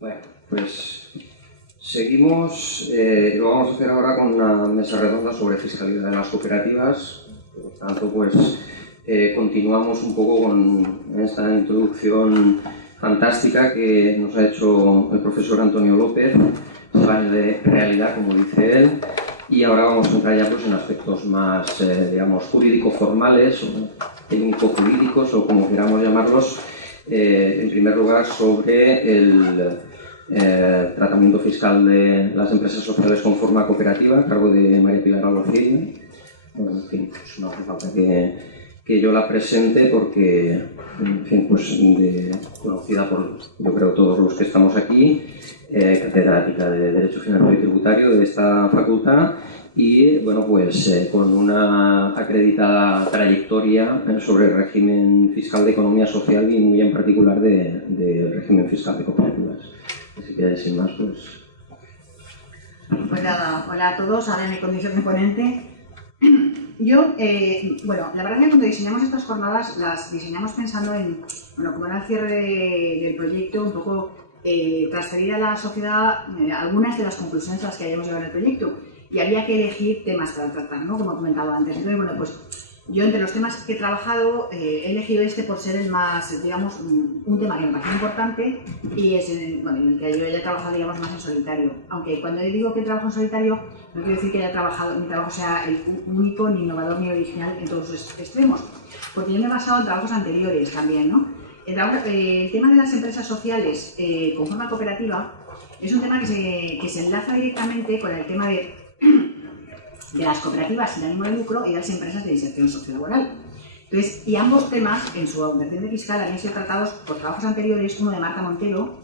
Bueno, pues seguimos, lo vamos a hacer ahora con una mesa redonda sobre fiscalidad de las cooperativas. Por lo tanto, pues continuamos un poco con esta introducción fantástica que nos ha hecho el profesor Antonio López, de realidad, como dice él, y ahora vamos a entrar ya pues, en aspectos más, digamos, jurídico-formales o técnico-jurídicos o como queramos llamarlos. En primer lugar, sobre el tratamiento fiscal de las empresas sociales con forma cooperativa a cargo de María Pilar Alguacil. Bueno, en fin, pues no hace falta que yo la presente porque, en fin, pues conocida por, yo creo, todos los que estamos aquí, catedrática de Derecho Financiero y Tributario de esta facultad y, bueno, pues con una acreditada trayectoria sobre el régimen fiscal de economía social y muy en particular del régimen fiscal de cooperativas. Así que, sin más, pues... Pues nada, hola a todos, ahora en mi condición de ponente. Yo, bueno, la verdad es que cuando diseñamos estas jornadas las diseñamos pensando en, bueno, como era el cierre del proyecto, un poco transferir a la sociedad algunas de las conclusiones a las que hayamos llegado en el proyecto y había que elegir temas para tratar, ¿no? Como he comentado antes. Entonces, bueno, pues yo entre los temas que he trabajado he elegido este por ser el más, digamos, un tema que me parece importante y es bueno, en el que yo haya trabajado, digamos, más en solitario. Aunque cuando digo que trabajo en solitario, no quiero decir que haya trabajado, mi trabajo sea el único, ni innovador, ni original en todos sus extremos, porque yo me he basado en trabajos anteriores también, ¿no? El tema de las empresas sociales con forma cooperativa es un tema que se enlaza directamente con el tema de las cooperativas sin ánimo de lucro y de las empresas de inserción sociolaboral. Entonces, y ambos temas, en su vertiente fiscal, habían sido tratados por trabajos anteriores, uno de Marta Montero,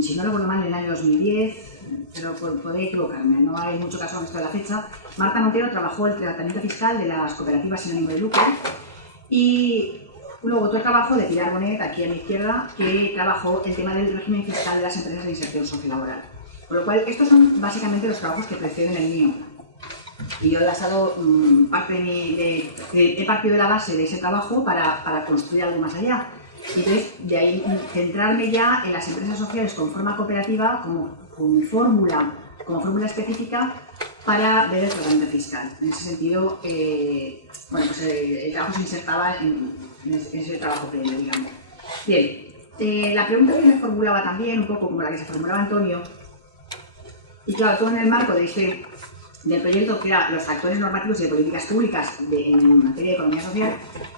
si no recuerdo mal, en el año 2010, pero podría equivocarme, no hay mucho caso con esto de la fecha. Marta Montero trabajó el tratamiento fiscal de las cooperativas sin ánimo de lucro y luego otro trabajo de Pilar Bonet, aquí a mi izquierda, que trabajó el tema del régimen fiscal de las empresas de inserción sociolaboral. Con lo cual, estos son básicamente los trabajos que preceden el mío. Y yo he basado he partido de la base de ese trabajo para construir algo más allá. Y entonces, de ahí centrarme ya en las empresas sociales con forma cooperativa como fórmula específica para ver el tratamiento fiscal. En ese sentido, bueno, pues el trabajo se insertaba en ese trabajo previo, digamos. Bien, la pregunta que me formulaba también, un poco como la que se formulaba Antonio, y claro, todo en el marco del proyecto que era los actores normativos y de políticas públicas en materia de economía social,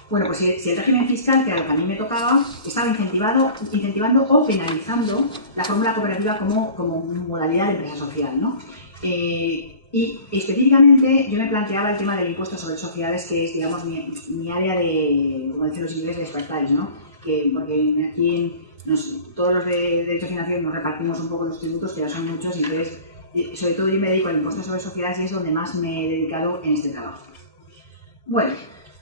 bueno, pues si el régimen fiscal, que era lo que a mí me tocaba, estaba incentivando o penalizando la fórmula cooperativa como modalidad de empresa social, ¿no? Y específicamente yo me planteaba el tema del impuesto sobre sociedades, que es, digamos, mi área de, como dicen los ingleses, de expertise, ¿no? Porque aquí todos los de Derecho Financiero nos repartimos un poco los tributos, que ya son muchos, y entonces sobre todo yo me dedico al impuesto sobre sociedades y es donde más me he dedicado en este trabajo. Bueno,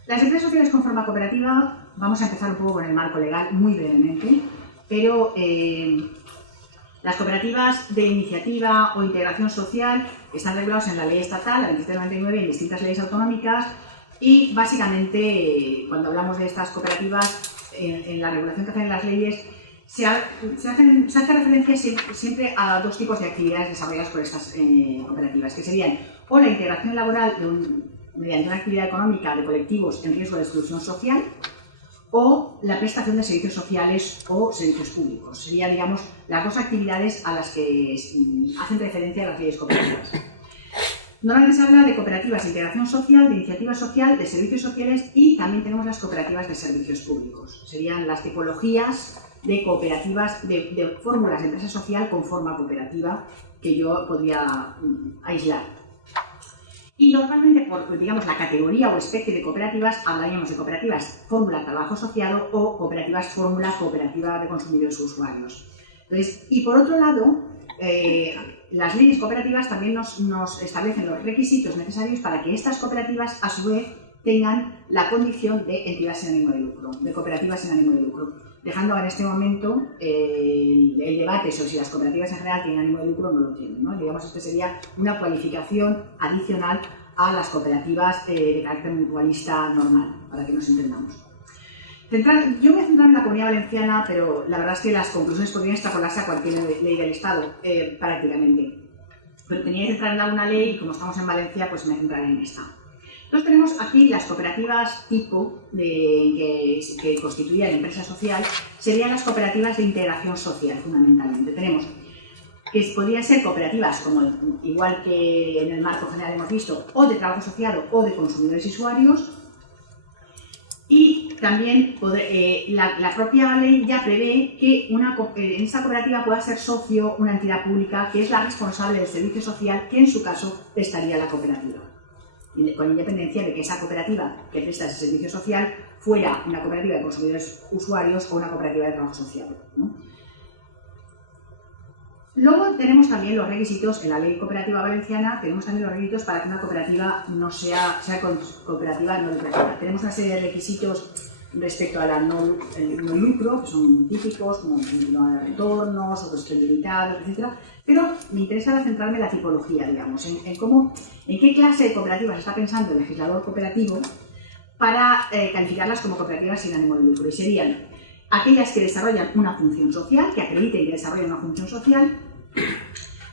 las empresas sociales con forma cooperativa, vamos a empezar un poco con el marco legal muy brevemente, pero las cooperativas de iniciativa o integración social están reguladas en la ley estatal, la 2799, y en distintas leyes autonómicas y básicamente cuando hablamos de estas cooperativas, en la regulación que hacen las leyes, se hace referencia siempre a dos tipos de actividades desarrolladas por estas cooperativas, que serían o la integración laboral mediante una actividad económica de colectivos en riesgo de exclusión social o la prestación de servicios sociales o servicios públicos. Serían, digamos, las dos actividades a las que hacen referencia las leyes cooperativas. Normalmente se habla de cooperativas de integración social, de iniciativa social, de servicios sociales y también tenemos las cooperativas de servicios públicos. Serían las tipologías de cooperativas, de fórmulas de empresa social con forma cooperativa que yo podría aislar. Y normalmente por, digamos, la categoría o especie de cooperativas hablaríamos de cooperativas fórmula trabajo asociado o cooperativas fórmula cooperativa de consumidores o usuarios. Entonces, y por otro lado, las leyes cooperativas también nos establecen los requisitos necesarios para que estas cooperativas a su vez tengan la condición de entidad sin ánimo de lucro, de cooperativas sin ánimo de lucro. Dejando en este momento el debate sobre si las cooperativas en general tienen ánimo de lucro o no lo tienen, ¿no? Digamos, esto sería una cualificación adicional a las cooperativas de carácter mutualista normal, para que nos entendamos. Yo voy a centrarme en la Comunidad Valenciana, pero la verdad es que las conclusiones podrían extrapolarse a cualquier ley del Estado, prácticamente. Pero tenía que centrar en alguna ley y como estamos en Valencia, pues me centraré en esta. Entonces tenemos aquí las cooperativas tipo que constituían empresa social, serían las cooperativas de integración social, fundamentalmente. Tenemos que podrían ser cooperativas, como igual que en el marco general hemos visto, o de trabajo asociado o de consumidores y usuarios. Y también la propia ley ya prevé que en esta cooperativa pueda ser socio una entidad pública que es la responsable del servicio social que en su caso prestaría la cooperativa, con independencia de que esa cooperativa que presta ese servicio social fuera una cooperativa de consumidores usuarios o una cooperativa de trabajo asociado, ¿no? Luego tenemos también los requisitos, en la ley cooperativa valenciana, tenemos también los requisitos para que una cooperativa no sea cooperativa no lucrativa. Tenemos una serie de requisitos respecto a la no lucro, que son típicos, como continuidad de retornos, o gestión limitada, etc. Pero me interesa centrarme en la tipología, digamos, en qué clase de cooperativas está pensando el legislador cooperativo para calificarlas como cooperativas sin ánimo de lucro. Y serían aquellas que desarrollan una función social, que acrediten que desarrollan una función social,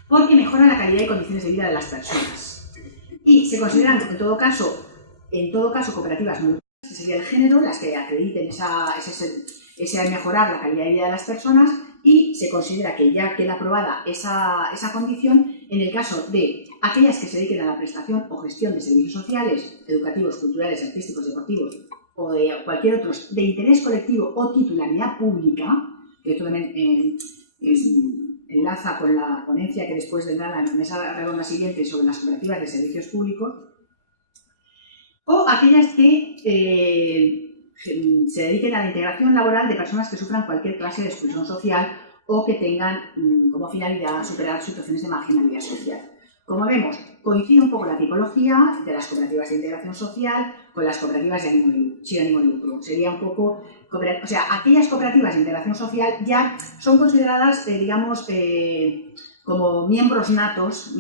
porque mejoran la calidad y condiciones de vida de las personas. Y se consideran, en todo caso cooperativas no lucrativas, que sería el género, las que acrediten ese mejorar la calidad de vida de las personas, y se considera que ya queda aprobada esa condición en el caso de aquellas que se dediquen a la prestación o gestión de servicios sociales, educativos, culturales, artísticos, deportivos, o de cualquier otro de interés colectivo o titularidad pública, que esto también enlaza con la ponencia que después vendrá en la mesa redonda siguiente sobre las cooperativas de servicios públicos, o aquellas que se dediquen a la integración laboral de personas que sufran cualquier clase de exclusión social o que tengan como finalidad superar situaciones de marginalidad social. Como vemos, coincide un poco la tipología de las cooperativas de integración social con las cooperativas sin ánimo de lucro. Sería un poco, o sea, aquellas cooperativas de integración social ya son consideradas, digamos, como miembros natos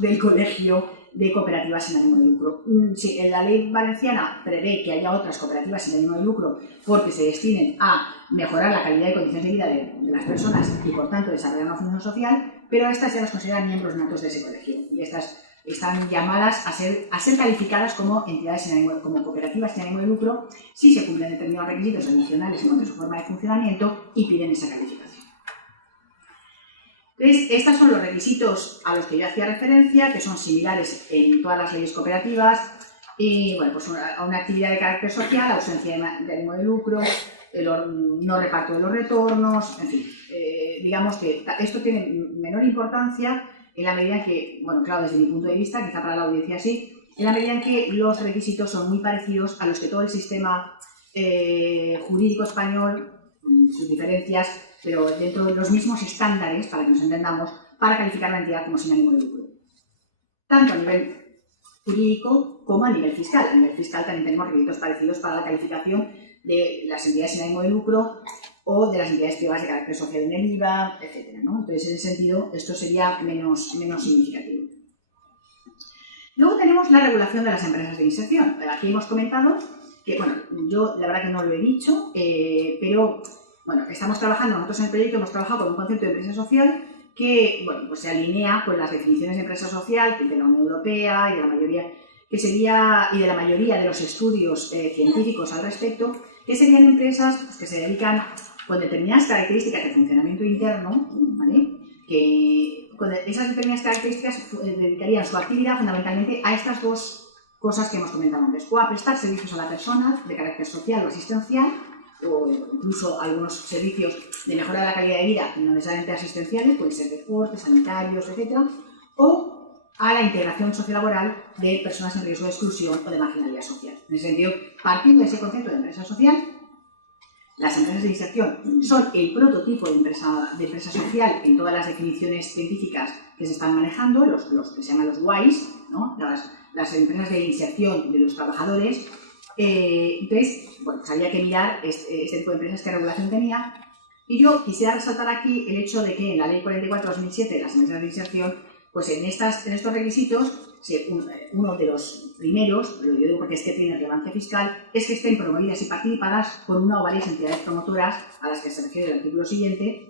del colegio de cooperativas sin ánimo de lucro. Sí, en la ley valenciana prevé que haya otras cooperativas sin ánimo de lucro porque se destinen a mejorar la calidad y condiciones de vida de las personas y, por tanto, desarrollar una función social, pero estas ya las consideran miembros natos de ese colegio y estas están llamadas a ser calificadas como entidades como cooperativas sin ánimo de lucro si se cumplen determinados requisitos adicionales en cuanto a su forma de funcionamiento y piden esa calificación. Entonces, estos son los requisitos a los que yo hacía referencia, que son similares en todas las leyes cooperativas, y bueno, pues a una actividad de carácter social, ausencia de ánimo de lucro, no reparto de los retornos, en fin, digamos que esto tiene menor importancia en la medida en que, bueno, claro, desde mi punto de vista, quizá para la audiencia sí, en la medida en que los requisitos son muy parecidos a los que todo el sistema jurídico español, sus diferencias, pero dentro de los mismos estándares, para que nos entendamos, para calificar la entidad como sin ánimo de lucro. Tanto a nivel jurídico como a nivel fiscal. A nivel fiscal también tenemos requisitos parecidos para la calificación de las entidades sin ánimo de lucro o de las entidades privadas de carácter social en el IVA, etc., ¿no? Entonces, en ese sentido, esto sería menos significativo. Luego tenemos la regulación de las empresas de inserción. Aquí hemos comentado que, bueno, yo la verdad que no lo he dicho, pero bueno, estamos trabajando, nosotros en el proyecto hemos trabajado con un concepto de empresa social que, bueno, pues se alinea con las definiciones de empresa social de la Unión Europea y de la mayoría de los estudios científicos al respecto, que serían empresas pues, que se dedican con determinadas características de funcionamiento interno, ¿vale? Que con esas determinadas características dedicarían su actividad fundamentalmente a estas dos cosas que hemos comentado antes, o a prestar servicios a la persona de carácter social o asistencial, o incluso algunos servicios de mejora de la calidad de vida, no necesariamente asistenciales, pueden ser deportes, sanitarios, etc., o a la integración sociolaboral de personas en riesgo de exclusión o de marginalidad social. En ese sentido, partiendo de ese concepto de empresa social, las empresas de inserción son el prototipo de empresa social en todas las definiciones científicas que se están manejando, los que se llaman los WISE, ¿no? Las empresas de inserción de los trabajadores. Entonces, bueno, pues había que mirar este tipo de empresas qué regulación tenía. Y yo quisiera resaltar aquí el hecho de que en la Ley 44/2007, las empresas de inserción, pues en estos requisitos uno de los primeros, lo digo porque es que tiene relevancia fiscal, es que estén promovidas y participadas por una o varias entidades promotoras a las que se refiere el artículo siguiente.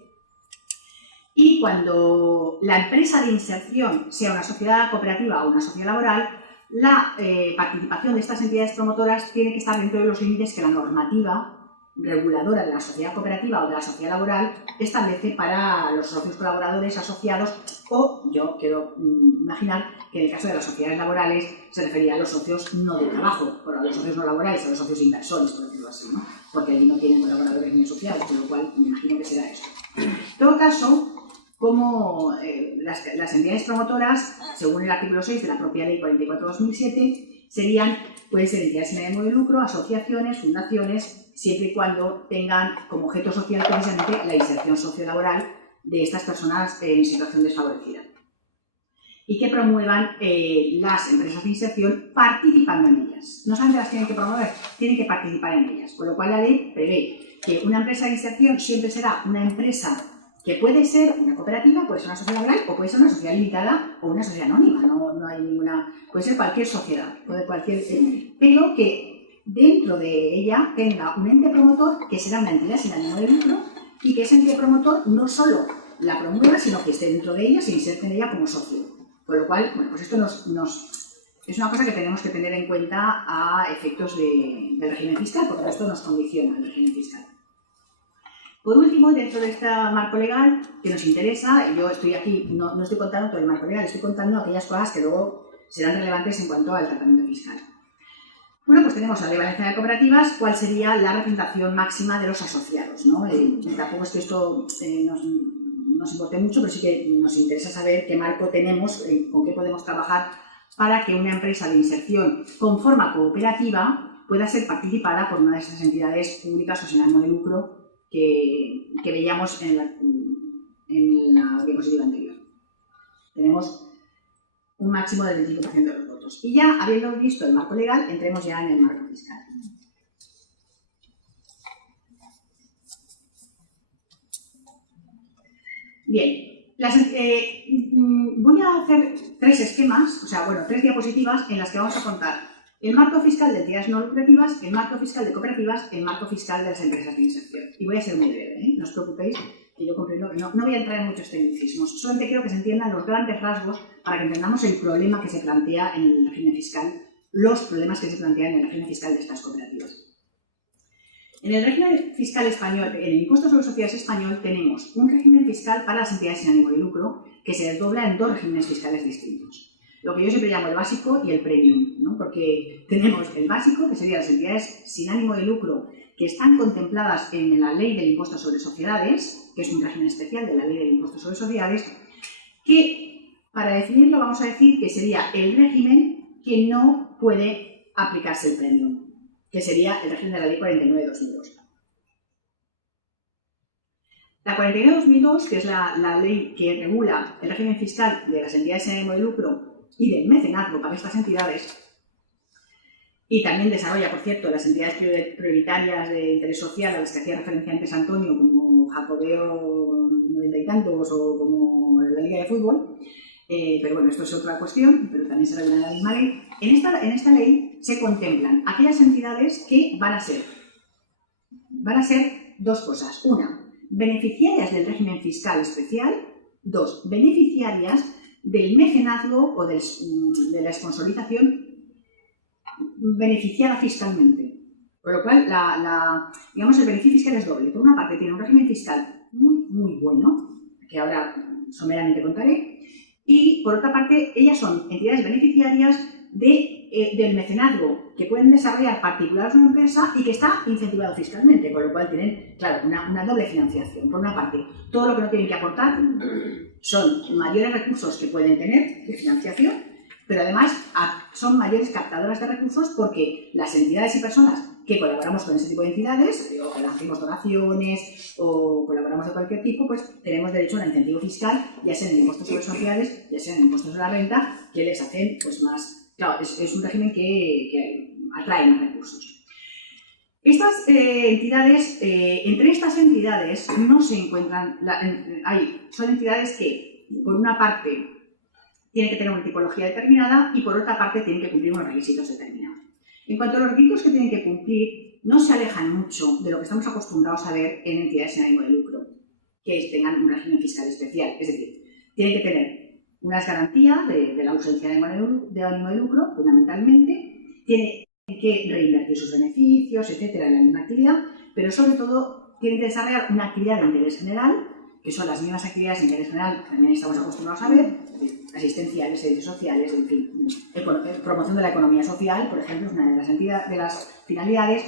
Y cuando la empresa de inserción sea una sociedad cooperativa o una sociedad laboral, la participación de estas entidades promotoras tiene que estar dentro de los límites que la normativa reguladora de la sociedad cooperativa o de la sociedad laboral establece para los socios colaboradores asociados, o yo quiero imaginar que en el caso de las sociedades laborales se refería a los socios no de trabajo, pero a los socios no laborales, a los socios inversores, por decirlo así, ¿no? Porque allí no tienen colaboradores ni asociados, con lo cual me imagino que será eso. En todo caso, como las entidades promotoras, según el artículo 6 de la propia Ley 44/2007, serían, pueden ser entidades sin ánimo de lucro, asociaciones, fundaciones, siempre y cuando tengan como objeto social precisamente la inserción sociolaboral de estas personas en situación desfavorecida. Y que promuevan las empresas de inserción participando en ellas. No solamente las tienen que promover, tienen que participar en ellas. Con lo cual la ley prevé que una empresa de inserción siempre será una empresa que puede ser una cooperativa, puede ser una sociedad laboral o puede ser una sociedad limitada o una sociedad anónima. No hay ninguna, puede ser cualquier sociedad, pero que dentro de ella tenga un ente promotor que será una entidad sin ánimo de lucro y que ese ente promotor no solo la promueva, sino que esté dentro de ella, se inserte en ella como socio. Con lo cual, bueno, pues esto es una cosa que tenemos que tener en cuenta a efectos del régimen fiscal, porque esto nos condiciona el régimen fiscal. Por último, dentro de este marco legal que nos interesa, yo estoy aquí, no estoy contando todo el marco legal, estoy contando aquellas cosas que luego serán relevantes en cuanto al tratamiento fiscal. Bueno, pues tenemos la Ley Valenciana de Cooperativas, cuál sería la representación máxima de los asociados, ¿no? Tampoco es que esto nos importe mucho, pero sí que nos interesa saber qué marco tenemos, con qué podemos trabajar para que una empresa de inserción con forma cooperativa pueda ser participada por una de esas entidades públicas o sin ánimo de lucro que veíamos en la diapositiva anterior. Tenemos un máximo del 25% de los votos. Y ya, habiendo visto el marco legal, entremos ya en el marco fiscal. Bien, voy a hacer tres esquemas, tres diapositivas en las que vamos a contar el marco fiscal de entidades no lucrativas, el marco fiscal de cooperativas, el marco fiscal de las empresas de inserción. Y voy a ser muy breve, ¿eh? No os preocupéis, que yo comprendo que no voy a entrar en muchos tecnicismos. Solamente quiero que se entiendan los grandes rasgos para que entendamos el problema que se plantea en el régimen fiscal, los problemas que se plantean en el régimen fiscal de estas cooperativas. En el régimen fiscal español, en el impuesto sobre sociedades español, tenemos un régimen fiscal para las entidades sin ánimo de lucro que se desdobla en dos regímenes fiscales distintos. Lo que yo siempre llamo el básico y el premium, ¿no? Porque tenemos el básico, que serían las entidades sin ánimo de lucro que están contempladas en la Ley del Impuesto sobre Sociedades, que es un régimen especial de la Ley del Impuesto sobre Sociedades, que, para definirlo, vamos a decir que sería el régimen que no puede aplicarse el premium, que sería el régimen de la Ley 49/2002. La 49/2002, que es la ley que regula el régimen fiscal de las entidades sin ánimo de lucro y del mecenazgo para estas entidades, y también desarrolla, por cierto, las entidades prioritarias de interés social a las que hacía referencia antes Antonio, como Jacobeo 90 y tantos o como la Liga de Fútbol, pero bueno, esto es otra cuestión, pero también se regula en la misma ley. En esta ley se contemplan aquellas entidades que van a ser dos cosas. Una, beneficiarias del régimen fiscal especial. Dos, beneficiarias del mecenazgo o de la sponsorización beneficiada fiscalmente. Por lo cual, digamos, el beneficio fiscal es doble. Por una parte, tiene un régimen fiscal muy, muy bueno, que ahora someramente contaré, y por otra parte, ellas son entidades beneficiarias del mecenazgo que pueden desarrollar particulares una empresa y que está incentivado fiscalmente, con lo cual tienen, claro, una doble financiación. Por una parte, todo lo que no tienen que aportar son mayores recursos que pueden tener de financiación, pero además son mayores captadoras de recursos porque las entidades y personas que colaboramos con ese tipo de entidades, o que hacemos donaciones o colaboramos de cualquier tipo, pues tenemos derecho a un incentivo fiscal, ya sea en el impuesto sobre sociedades, ya sea en el impuesto sobre la renta, que les hacen pues más... Claro, es un régimen que atrae más recursos. Estas entidades, entre estas entidades no se encuentran, son entidades que, por una parte, tienen que tener una tipología determinada y por otra parte tienen que cumplir unos requisitos determinados. En cuanto a los requisitos que tienen que cumplir, no se alejan mucho de lo que estamos acostumbrados a ver en entidades sin ánimo de lucro, que tengan un régimen fiscal especial. Es decir, tienen que tener unas garantías de la ausencia de ánimo de lucro, fundamentalmente, tienen que reinvertir sus beneficios, etcétera, en la misma actividad, pero sobre todo tienen que desarrollar una actividad de interés general, que son las mismas actividades de interés general que también estamos acostumbrados a ver, asistenciales, servicios sociales, en fin, promoción de la economía social, por ejemplo, es una de las finalidades,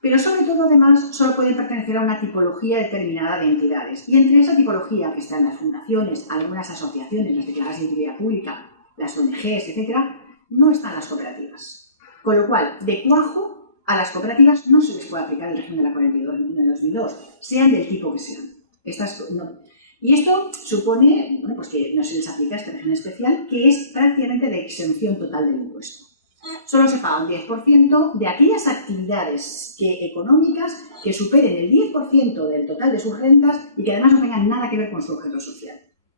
pero sobre todo, además, solo pueden pertenecer a una tipología determinada de entidades. Y entre esa tipología, que están las fundaciones, algunas asociaciones, las declaradas de utilidad pública, las ONGs, etcétera, no están las cooperativas. Con lo cual, de cuajo, a las cooperativas no se les puede aplicar el régimen de la 42 de 2002, sean del tipo que sean. Y esto supone, bueno, pues que no se les aplica este régimen especial, que es prácticamente de exención total del impuesto. Solo se paga un 10% de aquellas actividades económicas que superen el 10% del total de sus rentas y que además no tengan nada que ver con su objeto social.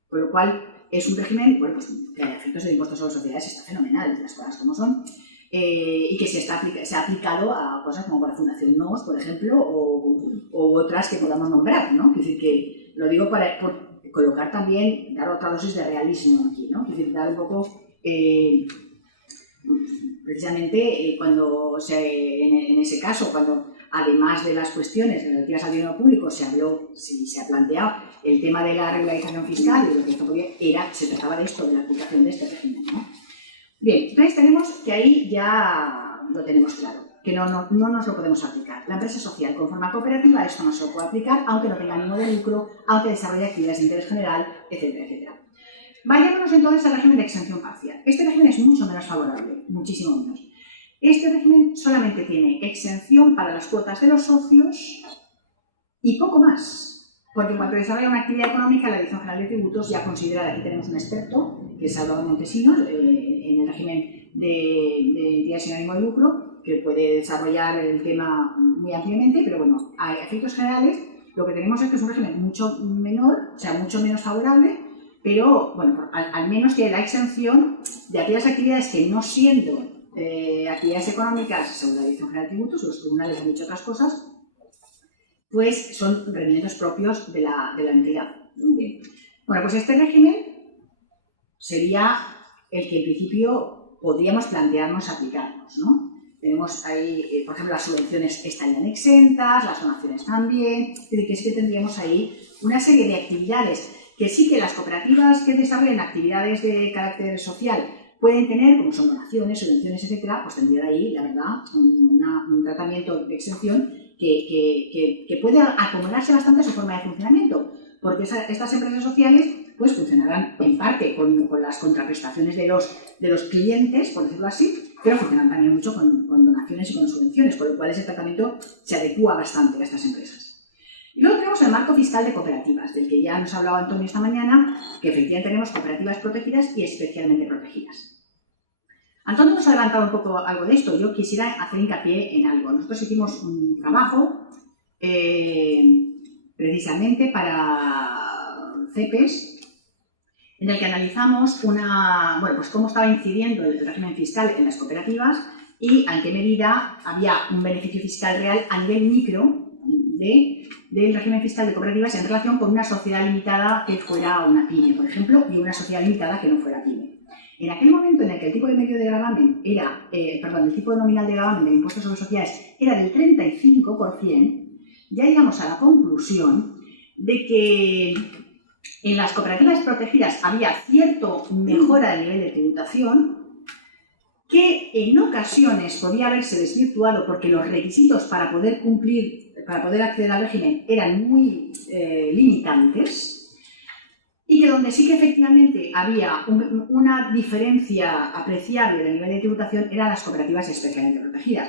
Con lo cual, es un régimen, bueno, pues que a efectos de impuestos sobre sociedades está fenomenal, las cosas como son, y que se ha aplicado a cosas como la Fundación NOS, por ejemplo, o otras que podamos nombrar, ¿no? Es decir, que lo digo por colocar también, dar otra dosis de realismo aquí, ¿no? Es decir, dar un poco, precisamente, en ese caso, cuando además de las cuestiones relativas al dinero público se ha planteado el tema de la regularización fiscal y lo que esto se trataba de esto, de la aplicación de este régimen, ¿no? Bien, entonces tenemos que ahí ya lo tenemos claro, que no nos lo podemos aplicar. La empresa social con forma cooperativa, esto no se lo puede aplicar, aunque no tenga ánimo de lucro, aunque desarrolle actividades de interés general, etcétera, etcétera. Vayámonos entonces al régimen de exención parcial. Este régimen es mucho menos favorable, muchísimo menos. Este régimen solamente tiene exención para las cuotas de los socios y poco más. Porque en cuanto desarrolla una actividad económica, la Dirección General de Tributos ya considera, aquí tenemos un experto, que es Salvador Montesinos, en el régimen de entidades sin ánimo de lucro, que puede desarrollar el tema muy ampliamente, pero bueno, a efectos generales, lo que tenemos es que es un régimen mucho menor, o sea, mucho menos favorable, pero bueno, al menos tiene la exención de aquellas actividades que no siendo actividades económicas, según la Dirección General de Tributos, los tribunales han dicho otras cosas, pues son rendimientos propios de la entidad. Bien. Bueno, pues este régimen sería el que en principio podríamos plantearnos aplicarnos, ¿no? Tenemos ahí, por ejemplo, las subvenciones estarían exentas, las donaciones también, es decir, que sí que tendríamos ahí una serie de actividades que sí que las cooperativas que desarrollen actividades de carácter social pueden tener, como son donaciones, subvenciones, etcétera, pues tendrían ahí, la verdad, un tratamiento de exención que puede acomodarse bastante a su forma de funcionamiento, porque estas empresas sociales pues funcionarán en parte con las contraprestaciones de los clientes, por decirlo así, pero funcionan también mucho con donaciones y con subvenciones, con lo cual ese tratamiento se adecua bastante a estas empresas. Y luego tenemos el marco fiscal de cooperativas, del que ya nos ha hablado Antonio esta mañana, que efectivamente tenemos cooperativas protegidas y especialmente protegidas. Antonio nos ha levantado un poco algo de esto, yo quisiera hacer hincapié en algo. Nosotros hicimos un trabajo precisamente para CEPES, en el que analizamos pues cómo estaba incidiendo el régimen fiscal en las cooperativas y en qué medida había un beneficio fiscal real a nivel micro del régimen fiscal de cooperativas en relación con una sociedad limitada que fuera una pyme, por ejemplo, y una sociedad limitada que no fuera pyme. En aquel momento en el que el tipo de medio de gravamen era, el tipo nominal de gravamen del impuesto sobre sociedades era del 35%, ya llegamos a la conclusión de que en las cooperativas protegidas había cierta mejora del nivel de tributación, que en ocasiones podía haberse desvirtuado porque los requisitos para poder acceder al régimen eran muy limitantes, y que donde sí que efectivamente había una diferencia apreciable del nivel de tributación eran las cooperativas especialmente protegidas.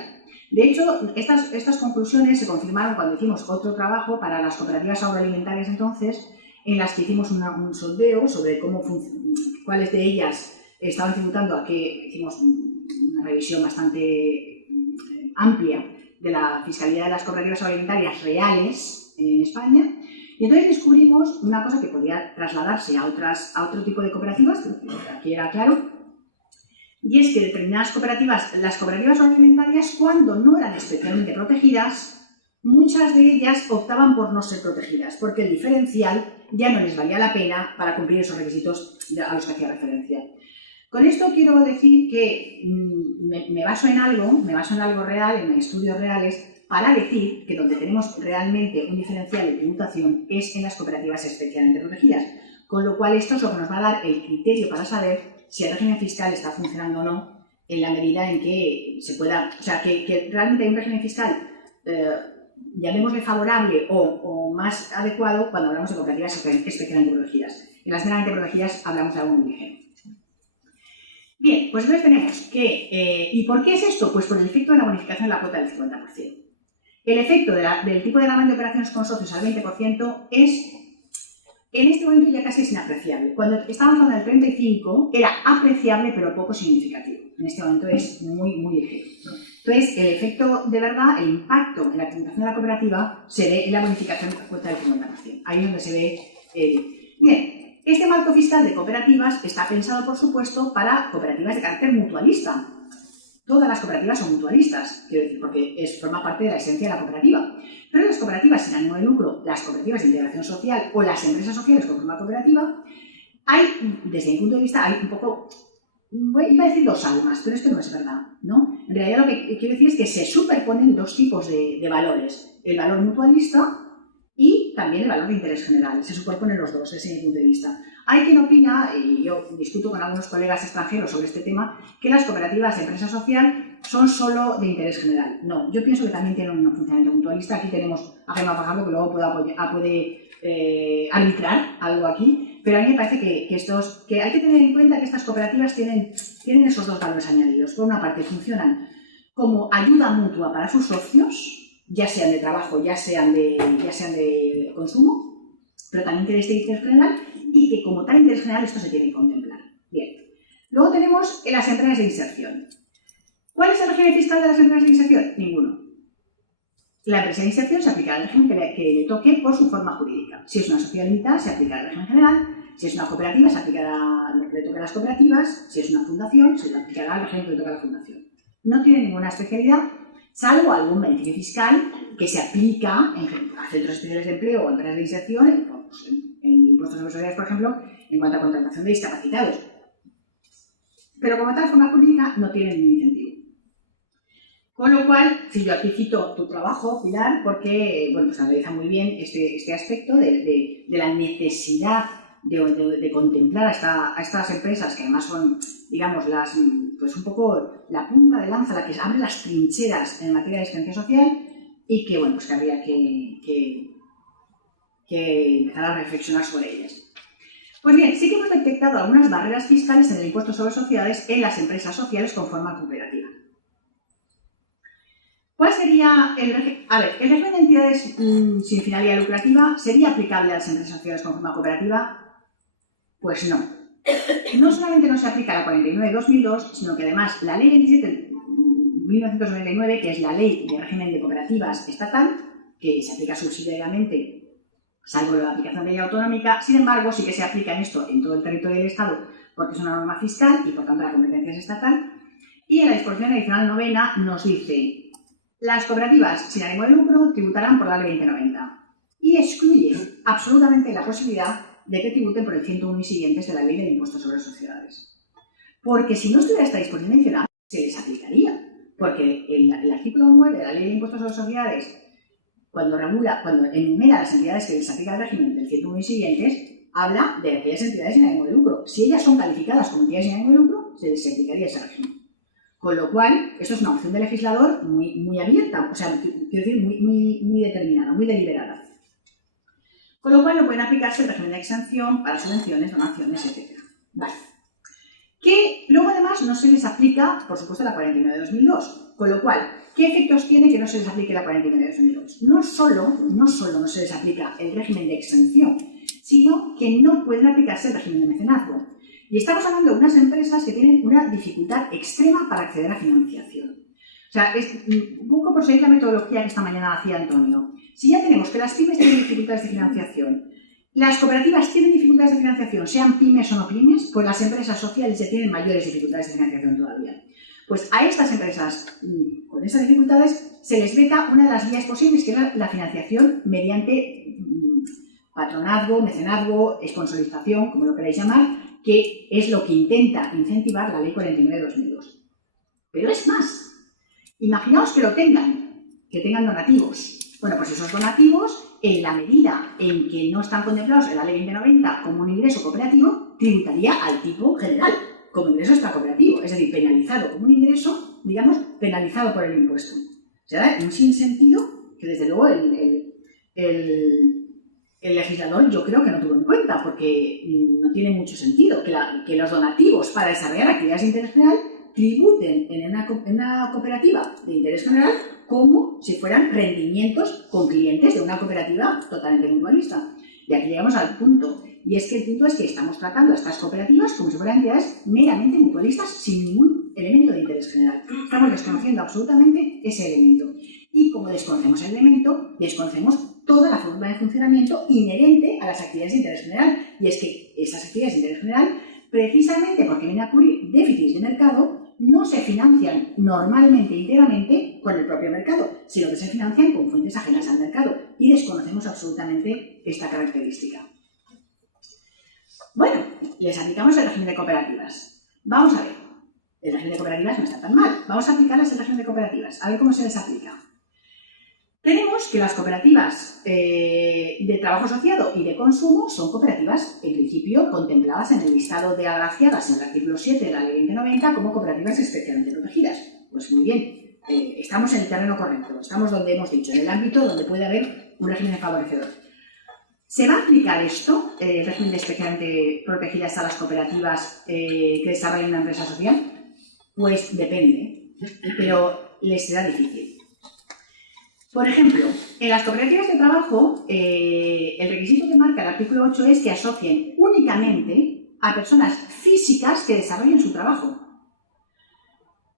De hecho, estas conclusiones se confirmaron cuando hicimos otro trabajo para las cooperativas agroalimentarias entonces, en las que hicimos un sondeo sobre cuáles de ellas estaban tributando, a qué hicimos una revisión bastante amplia de la fiscalidad de las cooperativas agroalimentarias reales en España. Y Y entonces descubrimos una cosa que podía trasladarse a otro tipo de cooperativas, pero que aquí era claro, y es que determinadas cooperativas, las cooperativas agroalimentarias, cuando no eran especialmente protegidas, muchas de ellas optaban por no ser protegidas, porque el diferencial ya no les valía la pena para cumplir esos requisitos a los que hacía referencia. Con esto quiero decir que me baso en algo real, en estudios reales, para decir que donde tenemos realmente un diferencial de tributación es en las cooperativas especialmente protegidas, con lo cual esto es lo que nos va a dar el criterio para saber si el régimen fiscal está funcionando o no, en la medida en que se pueda, o sea, que realmente hay un régimen fiscal, llamémosle favorable o más adecuado cuando hablamos de cooperativas especialmente protegidas. En las meramente protegidas hablamos de algo muy ligero. Bien, pues entonces tenemos que, ¿y por qué es esto? Pues por el efecto de la bonificación de la cuota del 50%. El efecto del tipo de gravamen de operaciones con socios al 20% es, en este momento ya casi es inapreciable. Cuando estábamos hablando del 35% era apreciable pero poco significativo. En este momento es muy, muy ligero. Entonces, el efecto de verdad, el impacto en la tributación de la cooperativa se ve en la bonificación de la cuota del 50%. Ahí es donde se ve. Bien, este marco fiscal de cooperativas está pensado, por supuesto, para cooperativas de carácter mutualista. Todas las cooperativas son mutualistas, quiero decir, porque forma parte de la esencia de la cooperativa. Pero las cooperativas sin ánimo de lucro, las cooperativas de integración social o las empresas sociales con forma cooperativa, hay, desde mi punto de vista, hay un poco, iba a decir dos almas, pero esto no es verdad, ¿no? En realidad lo que quiero decir es que se superponen dos tipos de valores, el valor mutualista y también el valor de interés general. Se superponen los dos, desde mi punto de vista. Hay quien opina, y yo discuto con algunos colegas extranjeros sobre este tema, que las cooperativas de empresa social son solo de interés general. No, yo pienso que también tienen un funcionamiento mutualista. Aquí tenemos a Gemma Fajardo, que luego puede arbitrar algo aquí, pero a mí me parece que hay que tener en cuenta que estas cooperativas tienen esos dos valores añadidos. Por una parte, funcionan como ayuda mutua para sus socios, ya sean de trabajo, ya sean de consumo, pero también tiene este interés general y que como tal interés general esto se tiene que contemplar. Bien. Luego tenemos las empresas de inserción. ¿Cuál es el régimen fiscal de las empresas de inserción? Ninguno. La empresa de inserción se aplicará al régimen que le toque por su forma jurídica. Si es una sociedad limitada, se aplicará al régimen general. Si es una cooperativa, se aplicará lo que le toque a las cooperativas. Si es una fundación, se le aplicará al régimen que le toque a la fundación. No tiene ninguna especialidad, salvo algún beneficio fiscal que se aplica a centros especiales de empleo o empresas de inserción, en impuestos sobre sociedades, por ejemplo, en cuanto a contratación de discapacitados. Pero como tal forma jurídica no tiene ningún incentivo. Con lo cual, si yo aquí cito tu trabajo, Pilar, porque pues analiza muy bien este aspecto de la necesidad de contemplar a estas empresas, que además son, digamos, pues un poco la punta de lanza, la que abre las trincheras en materia de asistencia social, y que, bueno, pues que habría que empezar a reflexionar sobre ellas. Pues bien, sí que hemos detectado algunas barreras fiscales en el impuesto sobre sociedades en las empresas sociales con forma cooperativa. ¿Cuál sería el régimen? A ver, el régimen de entidades sin finalidad lucrativa sería aplicable a las empresas sociales con forma cooperativa. Pues no. No solamente no se aplica la 49/2002, sino que además la ley 27/1999, que es la ley de régimen de cooperativas estatal, que se aplica subsidiariamente, salvo la aplicación de ley autonómica, sin embargo sí que se aplica en esto en todo el territorio del Estado, porque es una norma fiscal y por tanto la competencia es estatal. Y en la disposición adicional 9ª nos dice: las cooperativas sin ánimo de lucro tributarán por la ley 2090 y excluye absolutamente la posibilidad de que tributen por el 101 y siguientes de la ley del impuesto sobre sociedades. Porque si no estuviera esta disposición adicional, se les aplicaría. Porque el artículo 9 de la ley del impuesto sobre sociedades, cuando enumera las entidades que les aplica el régimen del 101 y siguientes, habla de aquellas entidades sin ánimo de lucro. Si ellas son calificadas como entidades sin ánimo de lucro, se les aplicaría ese régimen. Con lo cual, esto es una opción del legislador muy, muy abierta, o sea, quiero decir, muy determinada, muy deliberada. Con lo cual no pueden aplicarse el régimen de exención para subvenciones, donaciones, etc. Vale. Que luego además no se les aplica, por supuesto, la 49/2002. Con lo cual, ¿qué efectos tiene que no se les aplique la 49/2002? No solo no se les aplica el régimen de exención, sino que no pueden aplicarse el régimen de mecenazgo. Y estamos hablando de unas empresas que tienen una dificultad extrema para acceder a financiación. O sea, es un poco por seguir la metodología que esta mañana hacía Antonio. Si ya tenemos que las pymes tienen dificultades de financiación, las cooperativas tienen dificultades de financiación, sean pymes o no pymes, pues las empresas sociales ya tienen mayores dificultades de financiación todavía. Pues a estas empresas con esas dificultades se les veta una de las vías posibles, que es la financiación mediante patronazgo, mecenazgo, sponsorización, como lo queráis llamar, que es lo que intenta incentivar la Ley 49 de 2002. Pero es más, imaginaos que lo tengan, que tengan donativos. Bueno, pues esos donativos, en la medida en que no están contemplados en la Ley 2090 como un ingreso cooperativo, tributaría al tipo general, como ingreso extracooperativo, es decir, penalizado como un ingreso, digamos, penalizado por el impuesto. O sea, un sinsentido que desde luego el legislador yo creo que no tuvo en cuenta, porque no tiene mucho sentido que los donativos para desarrollar actividades de interés general tributen en una cooperativa de interés general como si fueran rendimientos con clientes de una cooperativa totalmente mutualista. Y aquí llegamos al punto, y es que el punto es que estamos tratando a estas cooperativas como si fueran entidades meramente mutualistas sin ningún elemento de interés general. Estamos desconociendo absolutamente ese elemento. Y como desconocemos el elemento, desconocemos toda la forma de funcionamiento inherente a las actividades de interés general. Y es que esas actividades de interés general, precisamente porque vienen a cubrir déficits de mercado, no se financian normalmente íntegramente con el propio mercado, sino que se financian con fuentes ajenas al mercado. Y desconocemos absolutamente esta característica. Bueno, les aplicamos el régimen de cooperativas. Vamos a ver. El régimen de cooperativas no está tan mal. Vamos a aplicarles el régimen de cooperativas. A ver cómo se les aplica. Tenemos que las cooperativas de trabajo asociado y de consumo son cooperativas, en principio, contempladas en el listado de agraciadas en el artículo 7 de la Ley 2090 como cooperativas especialmente protegidas. Pues muy bien, estamos en el terreno correcto, estamos donde hemos dicho, en el ámbito donde puede haber un régimen favorecedor. ¿Se va a aplicar esto, el régimen de especialmente protegidas a las cooperativas que desarrollen una empresa social? Pues depende, pero les será difícil. Por ejemplo, en las cooperativas de trabajo, el requisito que marca el artículo 8 es que asocien únicamente a personas físicas que desarrollen su trabajo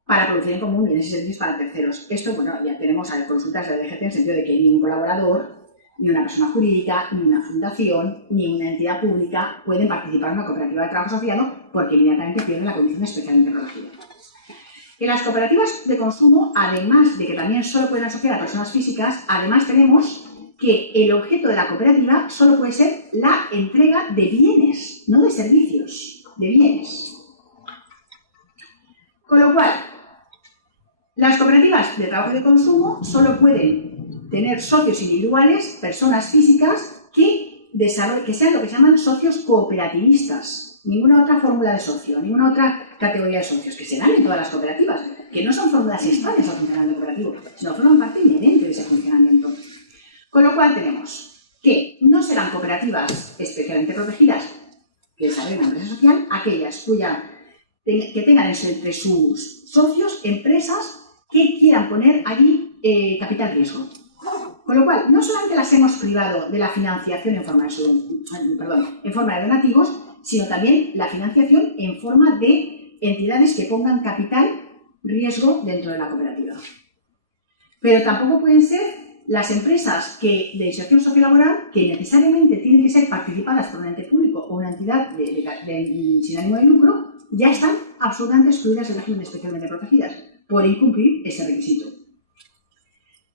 para producir en común bienes y servicios para terceros. Esto, bueno, ya tenemos consultas de la DGT en el sentido de que ni un colaborador, ni una persona jurídica, ni una fundación, ni una entidad pública pueden participar en una cooperativa de trabajo asociado porque inmediatamente pierden la condición especialmente protegida. En las cooperativas de consumo, además de que también solo pueden asociar a personas físicas, además tenemos que el objeto de la cooperativa solo puede ser la entrega de bienes, no de servicios, de bienes. Con lo cual, las cooperativas de trabajo y de consumo solo pueden tener socios individuales, personas físicas, que sean lo que se llaman socios cooperativistas. Ninguna otra fórmula de socio, ninguna otra categoría de socios, que se dan en todas las cooperativas, que no son fórmulas extrañas al funcionamiento cooperativo, sino forman parte inherente de ese funcionamiento. Con lo cual tenemos que no serán cooperativas especialmente protegidas que desarrollen una empresa social, aquellas que tengan entre sus socios empresas que quieran poner allí capital riesgo. Con lo cual, no solamente las hemos privado de la financiación en forma de donativos, sino también la financiación en forma de entidades que pongan capital riesgo dentro de la cooperativa. Pero tampoco pueden ser las empresas de inserción sociolaboral que necesariamente tienen que ser participadas por un ente público o una entidad sin ánimo de lucro, ya están absolutamente excluidas del régimen especialmente protegidas por incumplir ese requisito.